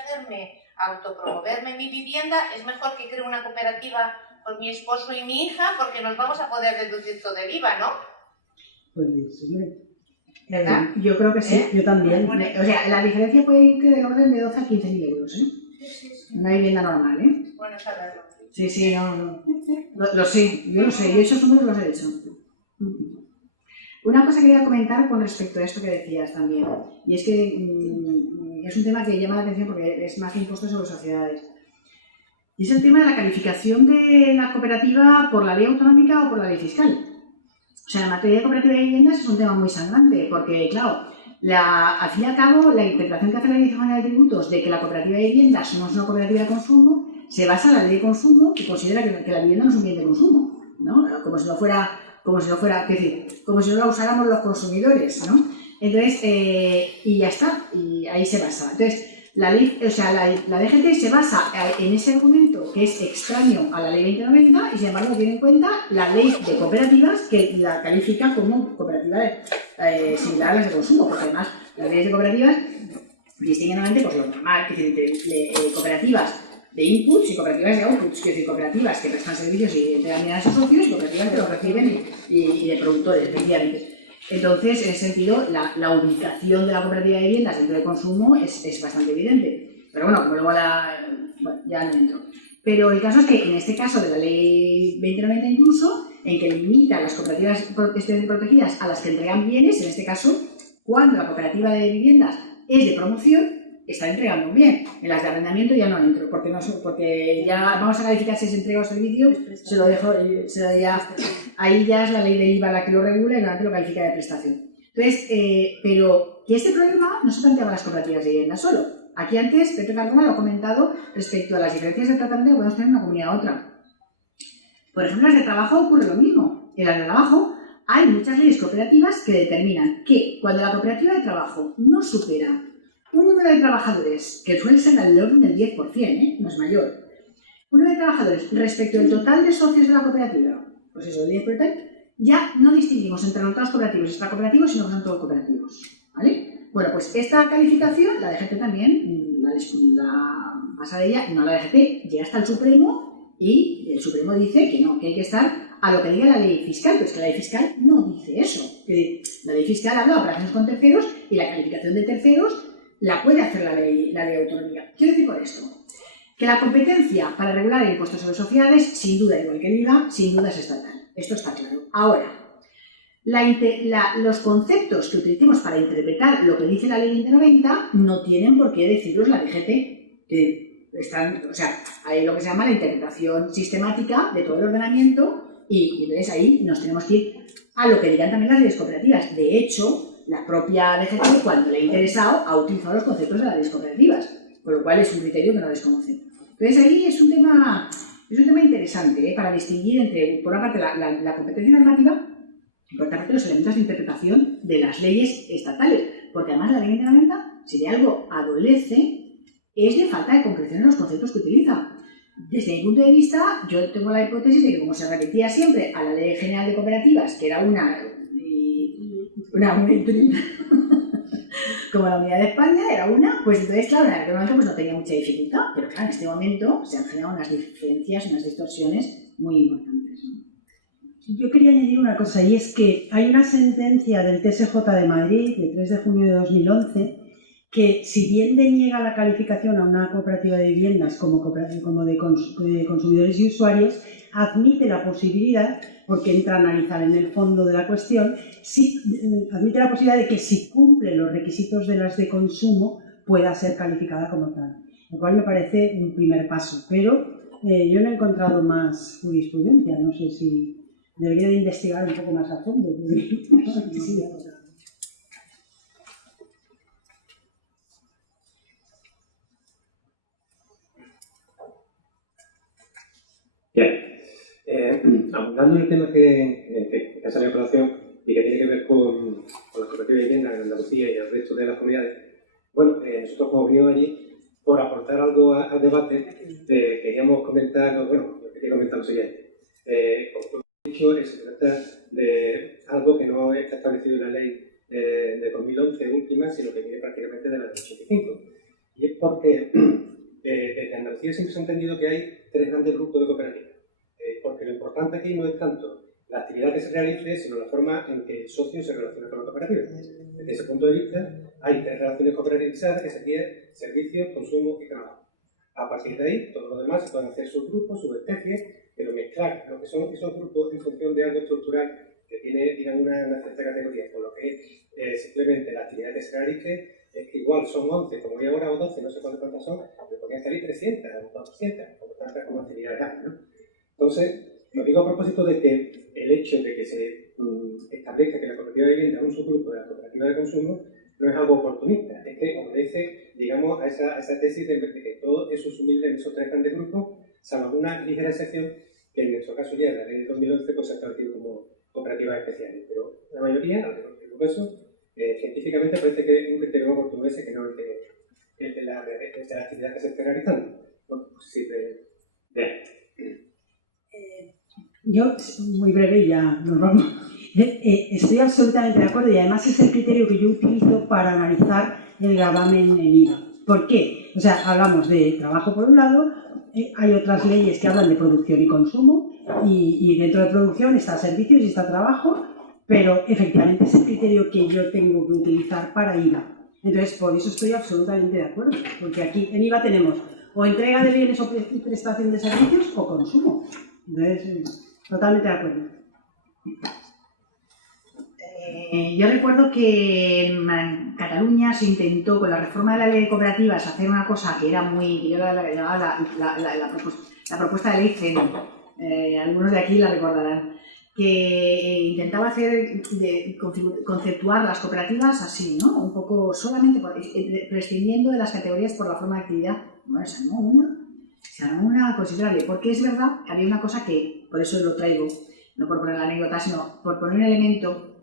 autopromoverme mi vivienda, es mejor que cree una cooperativa con mi esposo y mi hija, porque nos vamos a poder deducir todo el IVA, ¿no? Pues, hombre, yo creo que sí, yo también. Bueno, o sea, la diferencia puede ir del orden de 12 a 15.000 euros, ¿eh? Sí. Una vivienda normal, ¿eh? Bueno, saberlo. Sí, no. Lo sé, yo lo sé, y esos números los he hecho. Una cosa que quería comentar con respecto a esto que decías también, y es que es un tema que llama la atención porque es más que impuestos sobre sociedades. Y es el tema de la calificación de la cooperativa por la ley autonómica o por la ley fiscal. O sea, en materia de cooperativa de viviendas es un tema muy sangrante, porque, claro, al fin y al cabo, la interpretación que hace la Dirección General de Tributos de que la cooperativa de viviendas no es una cooperativa de consumo se basa en la ley de consumo y considera que la vivienda no es un bien de consumo, ¿no? Como si no la usáramos los consumidores, ¿no? Entonces, y ya está, y ahí se basa. Entonces, la DGT se basa en ese argumento que es extraño a la ley 2090 y sin embargo tiene en cuenta la ley de cooperativas que la califica como cooperativa similar a las de consumo, porque además las leyes de cooperativas distinguen normalmente por lo normal, que entre cooperativas de inputs y cooperativas de outputs, que es decir, cooperativas que prestan servicios y entregan dinero a sus socios y cooperativas que los reciben y de productores, efectivamente. Entonces, en ese sentido, la ubicación de la cooperativa de viviendas dentro de consumo es bastante evidente. Pero bueno, como luego ya no entro. Pero el caso es que en este caso de la ley 2090 incluso, en que limita las cooperativas protegidas a las que entregan bienes, en este caso, cuando la cooperativa de viviendas es de promoción, están entregando bien. En las de arrendamiento ya no entro, porque ya vamos a calificar si es entrega o servicio, se lo dejo, ahí ya es la ley del IVA la que lo regula y normalmente lo califica de prestación. Entonces, pero que este problema no se planteaba en las cooperativas de vivienda solo. Aquí antes Pepe Cardona lo ha comentado respecto a las diferencias de tratamiento que podemos tener en una comunidad a otra. Por ejemplo, en las de trabajo ocurre lo mismo. En las de trabajo hay muchas leyes cooperativas que determinan que cuando la cooperativa de trabajo no supera un número de trabajadores, que suele ser del orden del 10%, no es mayor, un número de trabajadores respecto del total de socios de la cooperativa, pues eso, el 10%, ya no distinguimos entre los todos cooperativos y extracooperativos, sino que son todos cooperativos, ¿vale? Bueno, pues esta calificación, la DGT también, la pasa de ella, no la DGT, llega hasta el Supremo y el Supremo dice que no, que hay que estar a lo que diga la ley fiscal, pero es que la ley fiscal no dice eso. La ley fiscal habla de operaciones con terceros y la calificación de terceros la puede hacer la ley de autonomía. Quiero decir con esto que la competencia para regular el impuesto sobre sociedades, sin duda, igual que el IVA, sin duda es estatal. Esto está claro. Ahora, los conceptos que utilicemos para interpretar lo que dice la ley 2090 no tienen por qué decirlos la DGT, que están, o sea, hay lo que se llama la interpretación sistemática de todo el ordenamiento y entonces ahí nos tenemos que ir a lo que digan también las leyes cooperativas. De hecho, la propia DGT, cuando le ha interesado, ha utilizado los conceptos de las leyes cooperativas, con lo cual es un criterio que no desconocen. Entonces ahí es un tema interesante para distinguir entre, por una parte, la competencia normativa y por otra parte, los elementos de interpretación de las leyes estatales, porque además la ley 2090, si de algo adolece, es de falta de concreción en los conceptos que utiliza. Desde mi punto de vista, yo tengo la hipótesis de que como se repetía siempre a la Ley General de Cooperativas, que era una como la Unidad de España era una, pues entonces, claro, en aquel momento pues no tenía mucha dificultad, pero claro, en este momento se han generado unas diferencias, unas distorsiones muy importantes. Yo quería añadir una cosa, y es que hay una sentencia del TSJ de Madrid, de 3 de junio de 2011, que si bien deniega la calificación a una cooperativa de viviendas como de consumidores y usuarios, admite la posibilidad, porque entra a analizar en el fondo de la cuestión, admite la posibilidad de que si cumple los requisitos de las de consumo pueda ser calificada como tal, lo cual me parece un primer paso, pero yo no he encontrado más jurisprudencia, no sé si debería de investigar un poco más a fondo. Bien, abundando en el tema que ha salido a colación y que tiene que ver con la cooperativa de vivienda en Andalucía y el resto de las comunidades, bueno, nosotros hemos venido allí por aportar algo al debate. Queríamos comentar, bueno, yo quería comentar lo siguiente. Como he dicho, se trata de algo que no está establecido en la ley de 2011 última, sino que viene prácticamente de la del 85. Y es porque desde Andalucía siempre se ha entendido que hay 3 grandes grupos de cooperativas. Porque lo importante aquí no es tanto la actividad que se realice, sino la forma en que el socio se relaciona con la cooperativa. Desde ese punto de vista, hay 3 relaciones cooperativizadas, que serían servicios, consumo y trabajo. A partir de ahí, todo lo demás se pueden hacer subgrupos, subespecies, pero mezclar lo que son esos grupos en función de algo estructural que tiene, digamos, una cierta categoría, por lo que simplemente la actividad que se realice es que igual son 11, como hay ahora, o 12, no sé cuántas son, pero podrían salir 300 o 400, como tantas como actividades hay, ¿no? Entonces, lo digo a propósito de que el hecho de que se establezca que la cooperativa de vivienda es un subgrupo de la cooperativa de consumo no es algo oportunista, es que obedece, digamos, a esa tesis de que todo es sumible en esos 3 grandes grupos, salvo una ligera excepción que en nuestro caso ya en la ley de 2011 pues, se ha establecido como cooperativas especiales, pero la mayoría, al eso, científicamente parece que es un criterio oportuno ese que no es de la actividad que se esté realizando. Bueno, pues sí, Yo, muy breve, ya nos vamos. Estoy absolutamente de acuerdo y además es el criterio que yo utilizo para analizar el gravamen en IVA. ¿Por qué? O sea, hablamos de trabajo por un lado, hay otras leyes que hablan de producción y consumo y dentro de producción está servicios y está trabajo, pero efectivamente es el criterio que yo tengo que utilizar para IVA. Entonces, por eso estoy absolutamente de acuerdo, porque aquí en IVA tenemos o entrega de bienes o prestación de servicios o consumo. Entonces, totalmente de acuerdo. Yo recuerdo que en Cataluña se intentó, con la reforma de la ley de cooperativas, hacer una cosa que era muy... que yo la llamaba la propuesta de ley CENO. Algunos de aquí la recordarán. Que intentaba hacer, conceptuar las cooperativas así, ¿no? Un poco solamente prescindiendo de las categorías por la forma de actividad. Bueno, se armó una considerable. Porque es verdad, había una cosa que, por eso lo traigo, no por poner la anécdota, sino por poner un elemento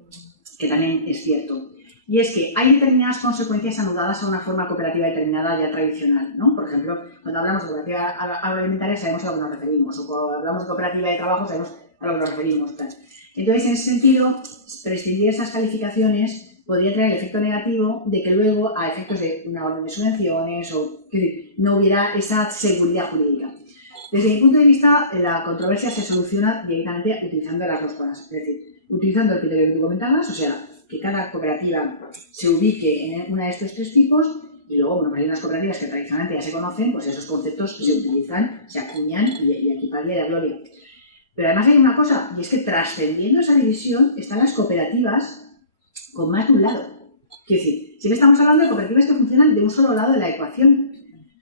que también es cierto. Y es que hay determinadas consecuencias anudadas a una forma cooperativa determinada ya tradicional, ¿no? Por ejemplo, cuando hablamos de cooperativa agroalimentaria sabemos a lo que nos referimos, o cuando hablamos de cooperativa de trabajo sabemos a lo que nos referimos. Tal. Entonces, en ese sentido, prescindir esas calificaciones podría traer el efecto negativo de que luego, a efectos de una orden de subvenciones, no hubiera esa seguridad jurídica. Desde mi punto de vista, la controversia se soluciona directamente utilizando las dos cosas, es decir, utilizando el criterio que tú comentabas, o sea, que cada cooperativa se ubique en una de estos tres tipos y luego, bueno, pues hay unas cooperativas que tradicionalmente ya se conocen, pues esos conceptos se utilizan, se acuñan y aquí para el día de gloria. Pero además hay una cosa, y es que trascendiendo esa división están las cooperativas con más de un lado. Quiero decir, siempre estamos hablando de cooperativas que funcionan de un solo lado de la ecuación,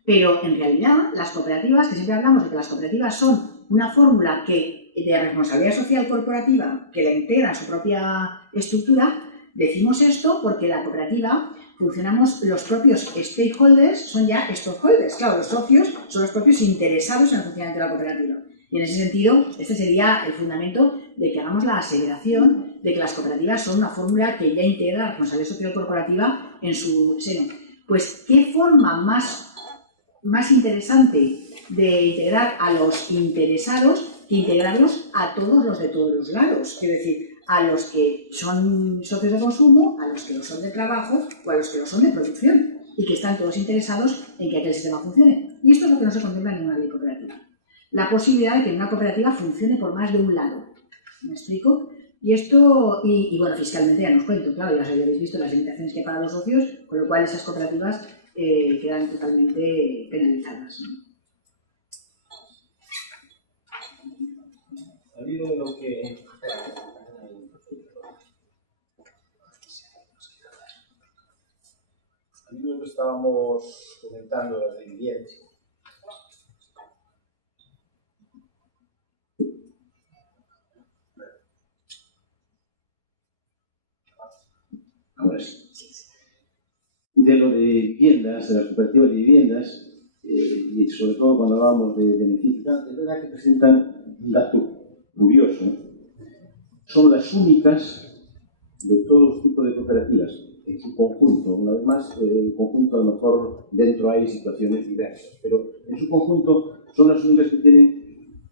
pero en realidad las cooperativas, que siempre hablamos de que las cooperativas son una fórmula de responsabilidad social corporativa que la integra en su propia estructura, decimos esto porque la cooperativa funcionamos, los propios stakeholders son ya stockholders, claro, los socios son los propios interesados en el funcionamiento de la cooperativa. Y en ese sentido, este sería el fundamento de que hagamos la aseveración de que las cooperativas son una fórmula que ya integra la responsabilidad social corporativa en su seno. Pues, ¿qué forma más interesante de integrar a los interesados que integrarlos a todos los de todos los lados? Quiero decir, a los que son socios de consumo, a los que lo son de trabajo o a los que lo son de producción y que están todos interesados en que aquel sistema funcione. Y esto es lo que no se contempla en ninguna ley cooperativa. La posibilidad de que una cooperativa funcione por más de un lado. ¿Me explico? Y esto, y bueno, fiscalmente ya no os cuento, claro, ya habéis visto las limitaciones que hay para los socios, con lo cual esas cooperativas quedan totalmente penalizadas, ¿no? Al hilo de lo que estábamos comentando de las dividendas, ahora sí. De lo de viviendas, de las cooperativas de viviendas, y sobre todo cuando hablábamos de beneficios, es verdad que presentan un dato curioso. Son las únicas de todos los tipos de cooperativas, en su conjunto. Una vez más, el conjunto a lo mejor dentro hay situaciones diversas, pero en su conjunto son las únicas que tienen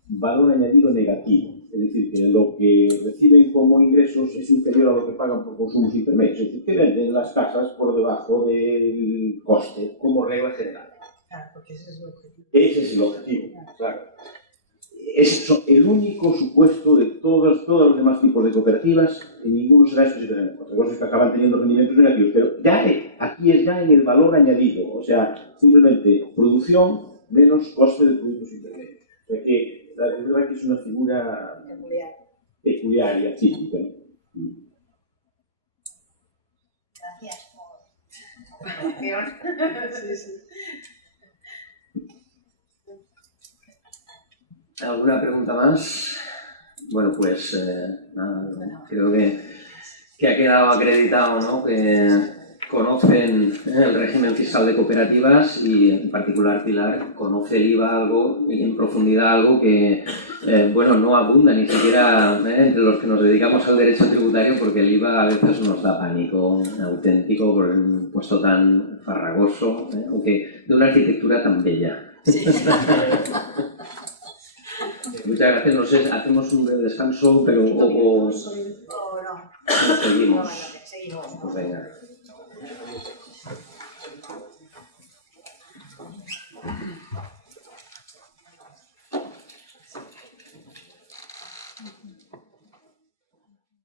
valor añadido negativo. Es decir, que lo que reciben como ingresos es inferior a lo que pagan por consumos intermedios. Es decir, que venden las casas por debajo del coste, como regla general. Claro, porque ese es el objetivo. Ese es el objetivo, claro. Es el único supuesto de todos los demás tipos de cooperativas, en ninguno será específicamente. Otra cosa es que acaban teniendo rendimientos negativos, pero ya aquí es ya en el valor añadido, o sea, simplemente producción menos coste de productos intermedios. O sea que es verdad que es una figura peculiar y atípica, ¿no? Gracias por la explicación. Sí, sí. ¿Alguna pregunta más? Bueno, pues nada, creo que ha quedado acreditado, ¿no? Que conocen el régimen fiscal de cooperativas y en particular Pilar conoce el IVA algo y en profundidad algo que bueno, no abunda ni siquiera entre los que nos dedicamos al derecho tributario, porque el IVA a veces nos da pánico auténtico por un impuesto tan farragoso, aunque de una arquitectura tan bella. Sí. Muchas gracias. No sé, hacemos un breve descanso, pero o seguimos. Seguimos. Pues venga.